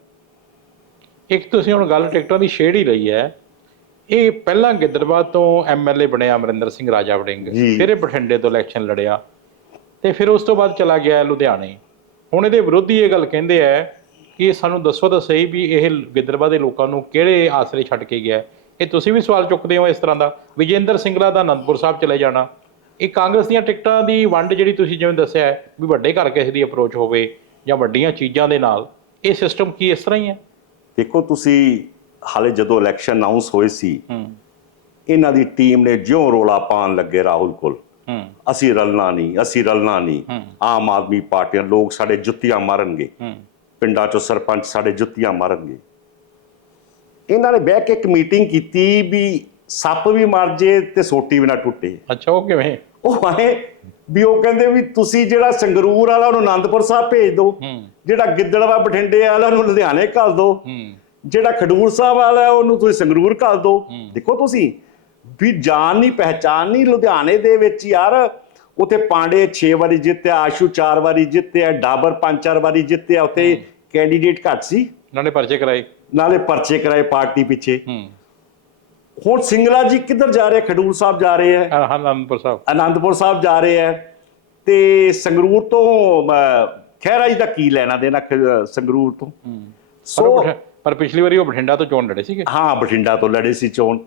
ਇੱਕ ਤੁਸੀਂ ਹੁਣ ਗੱਲ ਟਿਕਟਾਂ ਦੀ ਛੇੜ ਹੀ ਲਈ ਹੈ। ਇਹ ਪਹਿਲਾਂ ਗਿੱਦੜਬਾਹ ਤੋਂ ਐਮਐਲਏ ਬਣਿਆ ਅਮਰਿੰਦਰ ਸਿੰਘ ਰਾਜਾ ਵੜਿੰਗ। ਫਿਰ ਇਹ ਬਠਿੰਡੇ ਤੋਂ ਇਲੈਕਸ਼ਨ ਲੜਿਆ ਤੇ ਫਿਰ ਉਸ ਤੋਂ ਬਾਅਦ ਚਲਾ ਗਿਆ ਲੁਧਿਆਣੇ। ਹੁਣ ਇਹਦੇ ਵਿਰੋਧੀ ਇਹ ਗੱਲ ਕਹਿੰਦੇ ਆ ਕਿ ਸਾਨੂੰ ਦੱਸੋ ਤਾਂ ਸਹੀ ਵੀ ਇਹ ਗਿੱਦੜਬਾਹ ਦੇ ਲੋਕਾਂ ਨੂੰ ਕਿਹੜੇ ਆਸਰੇ ਛੱਡ ਕੇ ਗਿਆ? ਇਹ ਤੁਸੀਂ ਵੀ ਸਵਾਲ ਚੁੱਕਦੇ ਹੋ ਇਸ ਤਰ੍ਹਾਂ ਦਾ। ਵਿਜੇਂਦਰ ਸਿੰਘਲਾ ਦਾ ਅਨੰਦਪੁਰ ਸਾਹਿਬ ਚਲੇ ਜਾਣਾ। ਇਹ ਕਾਂਗਰਸ ਦੀਆਂ ਟਿਕਟਾਂ ਦੀ ਵੰਡ ਜਿਹੜੀ ਤੁਸੀਂ ਜਿਵੇਂ ਦੱਸਿਆ ਵੀ ਵੱਡੇ ਘਰ ਕਿਸੇ ਦੀ ਅਪਰੋਚ ਹੋਵੇ ਜਾਂ ਵੱਡੀਆਂ ਚੀਜ਼ਾਂ ਦੇ ਨਾਲ ਇਹ ਸਿਸਟਮ ਕੀ ਇਸ ਤਰ੍ਹਾਂ ਹੀ ਹੈ? ਦੇਖੋ ਤੁਸੀਂ ਹਾਲੇ ਜਦੋਂ ਇਲੈਕਸ਼ਨ ਅਨਾਉਂਸ ਹੋਏ ਸੀ ਇਹਨਾਂ ਦੀ ਟੀਮ ਨੇ ਜਿਉਂ ਰੋਲਾ ਪਾਉਣ ਲੱਗੇ ਰਾਹੁਲ ਕੋਲ। ਅਸੀਂ ਰਲਣਾ ਨਹੀਂ ਅਸੀਂ ਰਲਣਾ ਨਹੀਂ। ਆਮ ਆਦਮੀ ਪਾਰਟੀਆਂ ਲੋਕ ਸਾਡੇ ਜੁੱਤੀਆਂ ਮਾਰਨਗੇ। ਪਿੰਡਾਂ ਚੋਂ ਸਰਪੰਚ ਸਾਡੇ ਜੁੱਤੀਆਂ ਮਾਰਨਗੇ। ਇਹਨਾਂ ਨੇ ਬਹਿ ਕੇ ਇੱਕ ਮੀਟਿੰਗ ਕੀਤੀ ਵੀ ਸੱਪ ਵੀ ਮਰ ਜੇ ਤੇ ਸੋਟੀ ਵੀ ਨਾ ਟੁੱਟੇ। ਅੱਛਾ ਉਹ ਕਿਵੇਂ? ਉਹ ਆਏ ਵੀ ਉਹ ਕਹਿੰਦੇ ਵੀ ਤੁਸੀਂ ਜਿਹੜਾ ਸੰਗਰੂਰ ਵਾਲਾ ਉਹਨੂੰ ਆਨੰਦਪੁਰ ਸਾਹਿਬ ਭੇਜ ਦਿਓ। ਜਿਹੜਾ ਗਿੱਦੜਵਾ ਬਠਿੰਡੇ ਵਾਲਾ ਉਹਨੂੰ ਲੁਧਿਆਣੇ ਘੱਲ ਦਿਓ। ਜਿਹੜਾ ਖਡੂਰ ਸਾਹਿਬ ਵਾਲਾ ਉਹਨੂੰ ਤੁਸੀਂ ਸੰਗਰੂਰ ਘੱਲ ਦਿਓ। ਦੇਖੋ ਤੁਸੀਂ ਵੀ ਜਾਨ ਨਹੀਂ ਪਹਿਚਾਨ ਨਹੀਂ ਲੁਧਿਆਣੇ ਦੇ ਵਿੱਚ ਯਾਰ। ਉਥੇ ਪਾਂਡੇ 6 ਵਾਰੀ ਜਿੱਤਿਆ ਆਸ਼ੂ 4 ਵਾਰੀ ਜਿੱਤਿਆ ਡਾਬਰ 5-4 ਵਾਰੀ ਜਿੱਤਿਆ ਉਥੇ ਕੈਂਡੀਡੇਟ ਘੱਟ ਸੀ। ਉਹਨਾਂ ਨੇ ਪਰਚੇ ਕਰਾਏ। ਨਾਲੇ ਪਰਚੇ ਕਰਾਏ ਪਾਰਟੀ ਪਿੱਛੇ। ਹੂੰ। ਹੁਣ ਸਿੰਗਲਾ ਜੀ ਕਿੱਧਰ ਜਾ ਰਹੇ? ਖਡੂਰ ਸਾਹਿਬ ਜਾ ਰਹੇ ਹੈ ਅਨੰਦਪੁਰ ਸਾਹਿਬ। ਆਨੰਦਪੁਰ ਸਾਹਿਬ ਜਾ ਰਹੇ ਹੈ ਤੇ ਸੰਗਰੂਰ ਤੋਂ ਖਹਿਰਾ ਜੀ ਦਾ ਕੀ ਲੈਣਾ ਦੇਣਾ ਸੰਗਰੂਰ ਤੋਂ? ਸੋ ਪਰ ਪਿਛਲੀ ਵਾਰੀ ਉਹ ਬਠਿੰਡਾ ਤੋਂ ਚੋਣ ਲੜੇ ਸੀਗੇ। ਹਾਂ ਬਠਿੰਡਾ ਤੋਂ ਲੜੇ ਸੀ ਚੋਣ।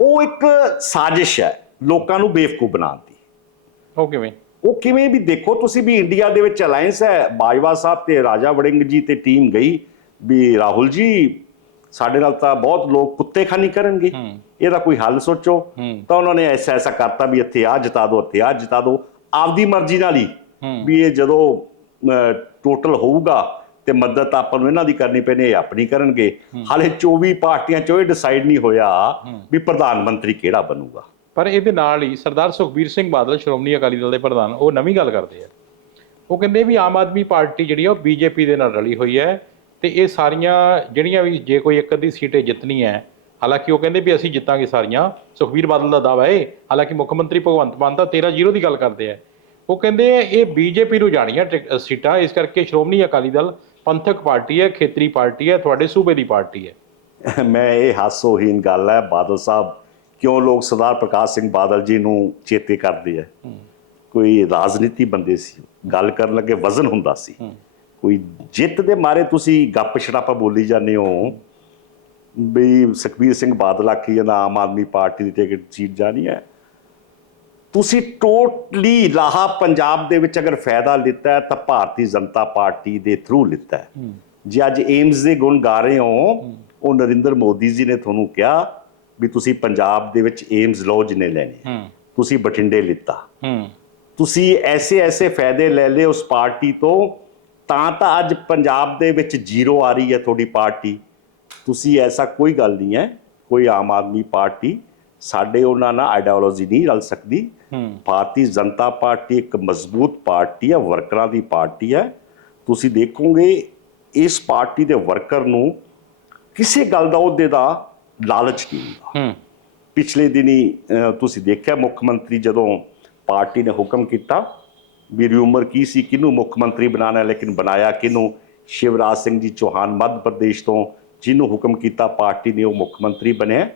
ਉਹ ਇੱਕ ਸਾਜ਼ਿਸ਼ ਹੈ। ਲੋਕਾਂ ਨੂੰ ਬੇਵਕੂਫ ਬਣਾਉਣ ਦੀ ਉਹ ਕਿਵੇਂ? ਉਹ ਕਿਵੇਂ ਵੀ ਦੇਖੋ ਤੁਸੀਂ ਵੀ ਇੰਡੀਆ ਦੇ ਵਿੱਚ ਅਲਾਈਅੰਸ ਹੈ। ਬਾਜਵਾ ਸਾਹਿਬ ਤੇ ਰਾਜਾ ਵੜਿੰਗ ਜੀ ਤੇ ਟੀਮ ਗਈ। ਵੀ ਰਾਹੁਲ ਜੀ ਸਾਡੇ ਨਾਲ ਤਾਂ ਬਹੁਤ ਲੋਕ ਕੁੱਤੇ ਖਾਨੀ ਕਰਨਗੇ ਇਹਦਾ ਕੋਈ ਹੱਲ ਸੋਚੋ। ਤਾਂ ਉਹਨਾਂ ਨੇ ਐਸਾ ਐਸਾ ਕਰਤਾ ਵੀ ਇੱਥੇ ਆ ਜਿਤਾ ਦਿਓ ਇੱਥੇ ਆ ਜਿਤਾ ਦਿਓ ਆਪਦੀ ਮਰਜ਼ੀ ਨਾਲ ਹੀ ਵੀ ਇਹ ਜਦੋਂ ਟੋਟਲ ਹੋਊਗਾ ਤੇ ਮਦਦ ਆਪਾਂ ਨੂੰ ਇਹਨਾਂ ਦੀ ਕਰਨੀ ਪੈਣੀ ਇਹ ਆਪਣੀ ਕਰਨਗੇ। ਹਾਲੇ 24 ਪਾਰਟੀਆਂ ਚੋਂ ਇਹ ਡਿਸਾਈਡ ਨਹੀਂ ਹੋਇਆ ਵੀ ਪ੍ਰਧਾਨ ਮੰਤਰੀ ਕਿਹੜਾ ਬਣੂਗਾ। ਪਰ ਇਹਦੇ ਨਾਲ ਹੀ ਸਰਦਾਰ ਸੁਖਬੀਰ ਸਿੰਘ ਬਾਦਲ, ਸ਼੍ਰੋਮਣੀ ਅਕਾਲੀ ਦਲ ਦੇ ਪ੍ਰਧਾਨ, ਉਹ ਨਵੀਂ ਗੱਲ ਕਰਦੇ ਆ। ਉਹ ਕਹਿੰਦੇ ਵੀ ਆਮ ਆਦਮੀ ਪਾਰਟੀ ਜਿਹੜੀ ਆ, ਉਹ ਬੀਜੇਪੀ ਦੇ ਨਾਲ ਰਲੀ ਹੋਈ ਹੈ ਤੇ ਇਹ ਸਾਰੀਆਂ ਜਿਹੜੀਆਂ ਵੀ ਜੇ ਕੋਈ ਇੱਕ ਅੱਧੀ ਸੀਟੇ ਜਿੱਤਣੀ ਹੈ, ਹਾਲਾਂਕਿ ਉਹ ਕਹਿੰਦੇ ਵੀ ਅਸੀਂ ਜਿੱਤਾਂਗੇ ਸਾਰੀਆਂ, ਸੁਖਬੀਰ ਬਾਦਲ ਦਾ ਦਾਅਵਾ ਹੈ, ਹਾਲਾਂਕਿ ਮੁੱਖ ਮੰਤਰੀ ਭਗਵੰਤ ਮਾਨ ਤਾਂ 13-0 ਦੀ ਗੱਲ ਕਰਦੇ ਆ। ਉਹ ਕਹਿੰਦੇ ਇਹ ਬੀਜੇਪੀ ਨੂੰ ਜਾਣੀਆਂ ਟਿਕ- ਸੀਟਾਂ, ਇਸ ਕਰਕੇ ਸ਼੍ਰੋਮਣੀ ਅਕਾਲੀ ਦਲ ਪੰਥਕ ਪਾਰਟੀ ਹੈ, ਖੇਤਰੀ ਪਾਰਟੀ ਹੈ, ਤੁਹਾਡੇ ਸੂਬੇ ਦੀ ਪਾਰਟੀ ਹੈ। ਮੈਂ ਇਹ ਹਾਸੋਹੀਨ ਗੱਲ ਹੈ, ਬਾਦਲ ਸਾਹਿਬ ਕਿਉਂ ਲੋਕ ਸਰਦਾਰ ਪ੍ਰਕਾਸ਼ ਸਿੰਘ ਬਾਦਲ ਜੀ ਨੂੰ ਚੇਤੇ ਕਰਦੇ ਆ? ਕੋਈ ਰਾਜਨੀਤੀ ਬੰਦੇ ਸੀ ਗੱਲ ਕਰਨ ਲੱਗੇ ਵਜ਼ਨ ਹੁੰਦਾ ਸੀ। ਕੋਈ ਜਿੱਤ ਦੇ ਮਾਰੇ ਤੁਸੀਂ ਗੱਪ ਛੜਾਪਾ ਬੋਲੀ ਜਾਂਦੇ ਹੋ। ਵੀ ਸੁਖਬੀਰ ਸਿੰਘ ਬਾਦਲ ਆਖੀ ਜਾਂਦਾ ਆਮ ਆਦਮੀ ਪਾਰਟੀ ਦੀ ਟਿਕਟ ਸੀਟ ਜਾਣੀ ਹੈ। ਤੁਸੀਂ ਟੋਟਲੀ ਲਾਹਾ ਪੰਜਾਬ ਦੇ ਵਿੱਚ ਅਗਰ ਫਾਇਦਾ ਲਿੱਤਾ ਤਾਂ ਭਾਰਤੀ ਜਨਤਾ ਪਾਰਟੀ ਦੇ ਥਰੂ ਲਿੱਤਾ ਜੇ ਅੱਜ ਏਮਸ ਦੇ ਗੁਣ ਗਾ ਰਹੇ ਹੋ। ਉਹ ਨਰਿੰਦਰ ਮੋਦੀ ਜੀ ਨੇ ਤੁਹਾਨੂੰ ਕਿਹਾ ਵੀ ਤੁਸੀਂ ਪੰਜਾਬ ਦੇ ਵਿੱਚ ਏਮਸ ਲਓ ਜਿੰਨੇ ਲੈਣੇ ਤੁਸੀਂ ਬਠਿੰਡੇ ਲਿੱਤਾ। ਤੁਸੀਂ ਐਸੇ ਐਸੇ ਫਾਇਦੇ ਲੈ ਲਏ ਉਸ ਪਾਰਟੀ ਤੋਂ ਤਾਂ ਤਾਂ ਅੱਜ ਪੰਜਾਬ ਦੇ ਵਿੱਚ ਜ਼ੀਰੋ ਆ ਰਹੀ ਹੈ ਤੁਹਾਡੀ ਪਾਰਟੀ। ਤੁਸੀਂ ਐਸਾ ਕੋਈ ਗੱਲ ਨਹੀਂ ਹੈ ਕੋਈ ਆਮ ਆਦਮੀ ਪਾਰਟੀ ਸਾਡੇ ਉਹਨਾਂ ਨਾਲ ਆਈਡੀਓਲੋਜੀ ਨਹੀਂ ਰਲ ਸਕਦੀ। ਭਾਰਤੀ ਜਨਤਾ ਪਾਰਟੀ ਇੱਕ ਮਜ਼ਬੂਤ ਪਾਰਟੀ ਹੈ ਵਰਕਰਾਂ ਦੀ ਪਾਰਟੀ ਹੈ। ਤੁਸੀਂ ਦੇਖੋਗੇ ਇਸ ਪਾਰਟੀ ਦੇ ਵਰਕਰ ਨੂੰ ਕਿਸੇ ਗੱਲ ਦਾ ਉਹਦੇ ਦਾ ਲਾਲਚ ਨਹੀਂ ਹੁੰਦਾ? ਹੂੰ। ਪਿਛਲੇ ਦਿਨੀ ਤੁਸੀਂ ਦੇਖਿਆ ਮੁੱਖ ਮੰਤਰੀ ਜਦੋਂ ਪਾਰਟੀ ਨੇ ਹੁਕਮ ਕੀਤਾ ਵੀ ਰਿਊਮਰ ਕੀ ਸੀ ਕਿਹਨੂੰ ਮੁੱਖ ਮੰਤਰੀ ਬਣਾਉਣਾ ਹੈ, ਲੇਕਿਨ ਬਣਾਇਆ ਕਿਹਨੂੰ? ਸ਼ਿਵਰਾਜ ਸਿੰਘ ਜੀ ਚੌਹਾਨ ਮੱਧ ਪ੍ਰਦੇਸ਼ ਤੋਂ ਜਿਹਨੂੰ ਹੁਕਮ ਕੀਤਾ ਪਾਰਟੀ ਨੇ ਉਹ ਮੁੱਖ ਮੰਤਰੀ ਬਣਿਆ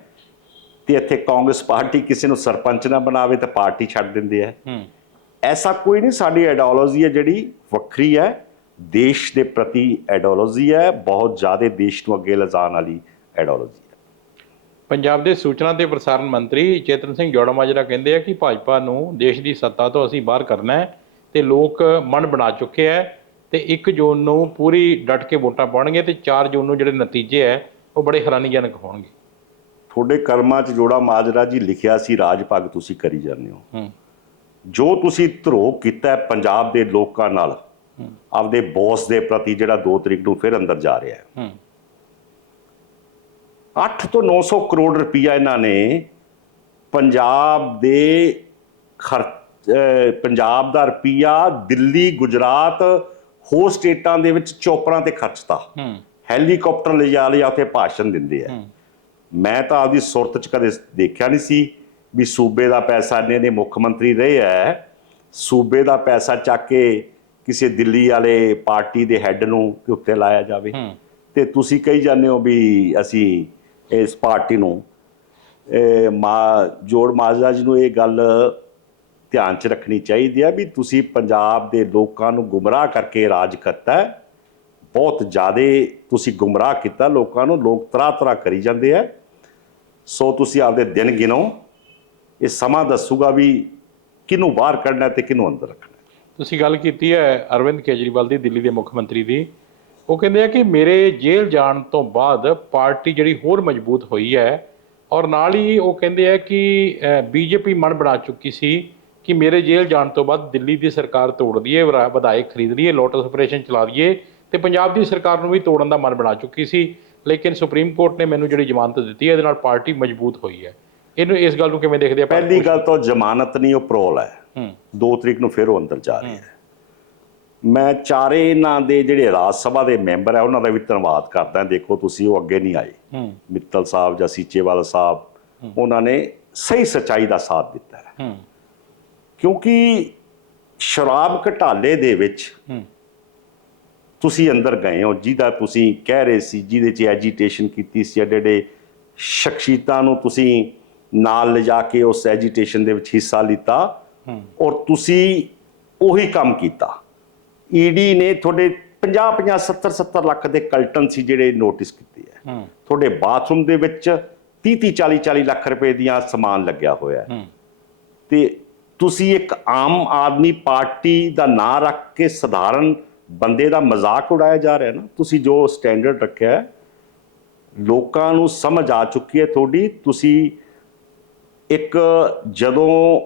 ਤੇ ਇੱਥੇ ਕਾਂਗਰਸ ਪਾਰਟੀ ਕਿਸੇ ਨੂੰ ਸਰਪੰਚ ਨਾ ਬਣਾਵੇ ਤਾਂ ਪਾਰਟੀ ਛੱਡ ਦਿੰਦੇ ਆ। ਹੂੰ। ਐਸਾ ਕੋਈ ਨਹੀਂ ਸਾਡੀ ਆਈਡੀਓਲੋਜੀ ਹੈ ਜਿਹੜੀ ਵੱਖਰੀ ਹੈ। ਦੇਸ਼ ਦੇ ਪ੍ਰਤੀ ਆਈਡੀਓਲੋਜੀ ਹੈ ਬਹੁਤ ਜ਼ਿਆਦਾ ਦੇਸ਼ ਨੂੰ ਅੱਗੇ ਲਿਜਾਣ ਵਾਲੀ ਆਈਡੀਓਲੋਜੀ ਪੰਜਾਬ ਦੇ ਸੂਚਨਾ ਤੇ ਪ੍ਰਸਾਰਣ ਮੰਤਰੀ ਚੇਤਨ ਸਿੰਘ ਜੋੜਾ ਮਾਜਰਾ ਕਹਿੰਦੇ ਆ ਕਿ ਭਾਜਪਾ ਨੂੰ ਦੇਸ਼ ਦੀ ਸੱਤਾ ਤੋਂ ਅਸੀਂ ਬਾਹਰ ਕਰਨਾ ਹੈ ਤੇ ਲੋਕ ਮਨ ਬਣਾ ਚੁੱਕੇ ਹੈ ਤੇ 1 ਜੂਨ ਨੂੰ ਪੂਰੀ ਡਟ ਕੇ ਵੋਟਾਂ ਪਾਉਣਗੇ ਤੇ 4 ਜੂਨ ਨੂੰ ਜਿਹੜੇ ਨਤੀਜੇ ਹੈ ਉਹ ਬੜੇ ਹੈਰਾਨੀਜਨਕ ਹੋਣਗੇ। ਤੁਹਾਡੇ ਕਰਮਾਂ 'ਚ ਜੋੜਾ ਮਾਜਰਾ ਜੀ ਲਿਖਿਆ ਸੀ ਰਾਜ ਭਾਗ ਤੁਸੀਂ ਕਰੀ ਜਾਂਦੇ ਹੋ। ਜੋ ਤੁਸੀਂ ਧਰੋਹ ਕੀਤਾ ਪੰਜਾਬ ਦੇ ਲੋਕਾਂ ਨਾਲ ਆਪਦੇ ਬੌਸ ਦੇ ਪ੍ਰਤੀ ਜਿਹੜਾ 2 ਤਰੀਕ ਨੂੰ ਫਿਰ ਅੰਦਰ ਜਾ ਰਿਹਾ ਹੂੰ। 8 ਤੋਂ 900 ਕਰੋੜ ਰੁਪਈਆ ਇਹਨਾਂ ਨੇ ਪੰਜਾਬ ਦੇ ਖਰਚ ਪੰਜਾਬ ਦਾ ਰੁਪਈਆ ਦਿੱਲੀ ਗੁਜਰਾਤ ਹੋਰ ਸਟੇਟਾਂ ਦੇ ਵਿੱਚ ਚੋਪਰਾਂ ਤੇ ਖਰਚਤਾ। ਹੂੰ। ਹੈਲੀਕਾਪਟਰ ਲਿਜਾ ਲਿਆ ਉੱਥੇ ਭਾਸ਼ਣ ਦਿੰਦੇ ਆ। ਮੈਂ ਤਾਂ ਆਪਦੀ ਸੁਰਤ 'ਚ ਕਦੇ ਦੇਖਿਆ ਨਹੀਂ ਸੀ ਵੀ ਸੂਬੇ ਦਾ ਪੈਸਾ ਨੇ ਨੇ ਮੁੱਖ ਮੰਤਰੀ ਰਹੇ ਐ। ਸੂਬੇ ਦਾ ਪੈਸਾ ਚੱਕ ਕੇ ਕਿਸੇ ਦਿੱਲੀ ਵਾਲੇ ਪਾਰਟੀ ਦੇ ਹੈੱਡ ਨੂੰ ਉੱਤੇ ਲਾਇਆ ਜਾਵੇ। ਤੇ ਤੁਸੀਂ ਕਹੀ ਜਾਂਦੇ ਹੋ ਵੀ ਅਸੀਂ ਇਸ ਪਾਰਟੀ ਨੂੰ। ਮਾ, ਜੋੜ ਮਾਜਰਾ ਜੀ ਨੂੰ ਇਹ ਗੱਲ ਧਿਆਨ 'ਚ ਰੱਖਣੀ ਚਾਹੀਦੀ ਹੈ ਵੀ ਤੁਸੀਂ ਪੰਜਾਬ ਦੇ ਲੋਕਾਂ ਨੂੰ ਗੁੰਮਰਾਹ ਕਰਕੇ ਰਾਜ ਕਰਤਾ ਬਹੁਤ ਜ਼ਿਆਦਾ ਤੁਸੀਂ ਗੁੰਮਰਾਹ ਕੀਤਾ ਲੋਕਾਂ ਨੂੰ, ਲੋਕ ਤਰਾ ਤਰਾ ਕਰੀ ਜਾਂਦੇ ਆ ਸੋ ਤੁਸੀਂ ਆਪਦੇ ਦਿਨ ਗਿਣੋ। ਇਹ ਸਮਾਂ ਦੱਸੂਗਾ ਵੀ ਕਿਹਨੂੰ ਬਾਹਰ ਕੱਢਣਾ ਤੇ ਕਿਹਨੂੰ ਅੰਦਰ ਰੱਖਣਾ। ਤੁਸੀਂ ਗੱਲ ਕੀਤੀ ਹੈ ਅਰਵਿੰਦ ਕੇਜਰੀਵਾਲ ਦੀ, ਦਿੱਲੀ ਦੇ ਮੁੱਖ ਮੰਤਰੀ ਦੀ। ਉਹ ਕਹਿੰਦੇ ਆ ਕਿ ਮੇਰੇ ਜੇਲ੍ਹ ਜਾਣ ਤੋਂ ਬਾਅਦ ਪਾਰਟੀ ਜਿਹੜੀ ਹੋਰ ਮਜ਼ਬੂਤ ਹੋਈ ਹੈ ਔਰ ਨਾਲ ਹੀ ਉਹ ਕਹਿੰਦੇ ਆ ਕਿ ਬੀਜੇਪੀ ਮਨ ਬਣਾ ਚੁੱਕੀ ਸੀ ਕਿ ਮੇਰੇ ਜੇਲ੍ਹ ਜਾਣ ਤੋਂ ਬਾਅਦ ਦਿੱਲੀ ਦੀ ਸਰਕਾਰ ਤੋੜ ਦਈਏ ਵਿਧਾਇਕ ਖਰੀਦ ਲਈਏ ਲੋਟਸ ਆਪਰੇਸ਼ਨ ਚਲਾ ਦਈਏ ਤੇ ਪੰਜਾਬ ਦੀ ਸਰਕਾਰ ਨੂੰ ਵੀ ਤੋੜਨ ਦਾ ਮਨ ਬਣਾ ਚੁੱਕੀ ਸੀ। ਲੇਕਿਨ ਸੁਪਰੀਮ ਕੋਰਟ ਨੇ ਮੈਨੂੰ ਜਿਹੜੀ ਜ਼ਮਾਨਤ ਦਿੱਤੀ ਹੈ ਇਹਦੇ ਨਾਲ ਪਾਰਟੀ ਮਜ਼ਬੂਤ ਹੋਈ ਹੈ। ਇਹਨੂੰ ਇਸ ਗੱਲ ਨੂੰ ਕਿਵੇਂ ਦੇਖਦੇ ਆ ਪਹਿਲੀ ਗੱਲ ਤਾਂ ਜ਼ਮਾਨਤ ਨਹੀਂ ਉਹ ਪ੍ਰੋਲ ਹੈ। ਹੂੰ। 2 ਤਰੀਕ ਨੂੰ ਫਿਰ ਉਹ ਅੰਦਰ ਜਾ ਰਹੇ ਹੈ। ਮੈਂ ਚਾਰੇ ਇਹਨਾਂ ਦੇ ਜਿਹੜੇ ਰਾਜ ਸਭਾ ਦੇ ਮੈਂਬਰ ਹੈ ਉਹਨਾਂ ਦਾ ਵੀ ਧੰਨਵਾਦ ਕਰਦਾ। ਦੇਖੋ ਤੁਸੀਂ ਉਹ ਅੱਗੇ ਨਹੀਂ ਆਏ। ਮਿੱਤਲ ਸਾਹਿਬ ਜਾਂ ਸੀਚੇਵਾਲ ਸਾਹਿਬ ਉਹਨਾਂ ਨੇ ਸਹੀ ਸਚਾਈ ਦਾ ਸਾਥ ਦਿੱਤਾ ਹੈ। ਕਿਉਂਕਿ ਸ਼ਰਾਬ ਘਟਾਲੇ ਦੇ ਵਿੱਚ ਤੁਸੀਂ ਅੰਦਰ ਗਏ ਹੋ ਜਿਹਦਾ ਤੁਸੀਂ ਕਹਿ ਰਹੇ ਸੀ ਜਿਹਦੇ 'ਚ ਐਜੀਟੇਸ਼ਨ ਕੀਤੀ ਸੀ ਜਿਹੜੇ ਸ਼ਖਸੀਅਤਾਂ ਨੂੰ ਤੁਸੀਂ ਨਾਲ ਲਿਜਾ ਕੇ ਉਸ ਐਜੀਟੇਸ਼ਨ ਦੇ ਵਿੱਚ ਹਿੱਸਾ ਲਿੱਤਾ ਔਰ ਤੁਸੀਂ ਉਹੀ ਕੰਮ ਕੀਤਾ। ਈਡੀ ਨੇ ਤੁਹਾਡੇ 50 50 70 70 ਲੱਖ ਦੇ ਕਲਟਨ ਸੀ ਜਿਹੜੇ ਨੋਟਿਸ ਕੀਤੇ ਹੈ ਹੂੰ। ਤੁਹਾਡੇ ਬਾਥਰੂਮ ਦੇ ਵਿੱਚ 30 30 40 40 ਲੱਖ ਰੁਪਏ ਦੀਆਂ ਸਮਾਨ ਲੱਗਿਆ ਹੋਇਆ। ਹੈ। ਤੇ ਤੁਸੀਂ ਇੱਕ ਆਮ ਆਦਮੀ ਪਾਰਟੀ ਦਾ ਨਾਂ ਰੱਖ ਕੇ ਸਧਾਰਨ ਬੰਦੇ ਦਾ ਮਜ਼ਾਕ ਉਡਾਇਆ ਜਾ ਰਿਹਾ ਨਾ ਤੁਸੀਂ ਜੋ ਸਟੈਂਡਰਡ ਰੱਖਿਆ ਹੈ, ਲੋਕਾਂ ਨੂੰ ਸਮਝ ਆ ਚੁੱਕੀ ਹੈ ਤੁਹਾਡੀ। ਤੁਸੀਂ ਇੱਕ ਜਦੋਂ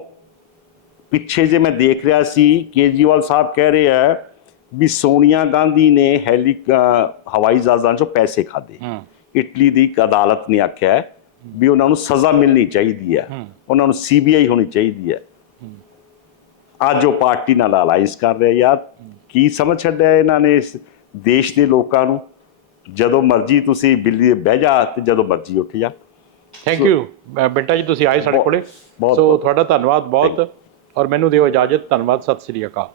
ਪਿੱਛੇ ਜੇ ਮੈਂ ਦੇਖ ਰਿਹਾ ਸੀ ਕੇਜਰੀਵਾਲ ਸਾਹਿਬ ਕਹਿ ਰਹੇ ਹੈ ਵੀ ਸੋਨੀਆ ਗਾਂਧੀ ਨੇ ਹੈਲੀ ਹਵਾਈ ਜਹਾਜ਼ਾਂ 'ਚੋਂ ਪੈਸੇ ਖਾਦੇ ਇਟਲੀ ਦੀ ਇੱਕ ਅਦਾਲਤ ਨੇ ਆਖਿਆ ਵੀ ਉਹਨਾਂ ਨੂੰ ਸਜ਼ਾ ਮਿਲਣੀ ਚਾਹੀਦੀ ਹੈ। ਉਹਨਾਂ ਨੂੰ ਸੀਬੀਆਈ ਹੋਣੀ ਚਾਹੀਦੀ ਹੈ। ਅੱਜ ਉਹ ਪਾਰਟੀ ਨਾਲ ਅਲਾਈਅੰਸ ਕਰ ਰਿਹਾ ਯਾਰ ਕੀ ਸਮਝ ਛੱਡਿਆ ਇਹਨਾਂ ਨੇ ਇਸ ਦੇਸ਼ ਦੇ ਲੋਕਾਂ ਨੂੰ? ਜਦੋਂ ਮਰਜ਼ੀ ਤੁਸੀਂ ਬਿੱਲੀ ਦੇ ਬਹਿ ਜਾ ਤੇ ਜਦੋਂ ਮਰਜ਼ੀ ਉੱਠ ਜਾ। ਥੈਂਕ ਯੂ ਬੇਟਾ ਜੀ ਤੁਸੀਂ ਆਏ ਸਾਡੇ ਕੋਲੇ। ਸੋ। ਤੁਹਾਡਾ ਧੰਨਵਾਦ ਬਹੁਤ ਔਰ ਮੈਨੂੰ ਦਿਓ ਇਜਾਜ਼ਤ। ਧੰਨਵਾਦ ਸਤਿ ਸ੍ਰੀ ਅਕਾਲ।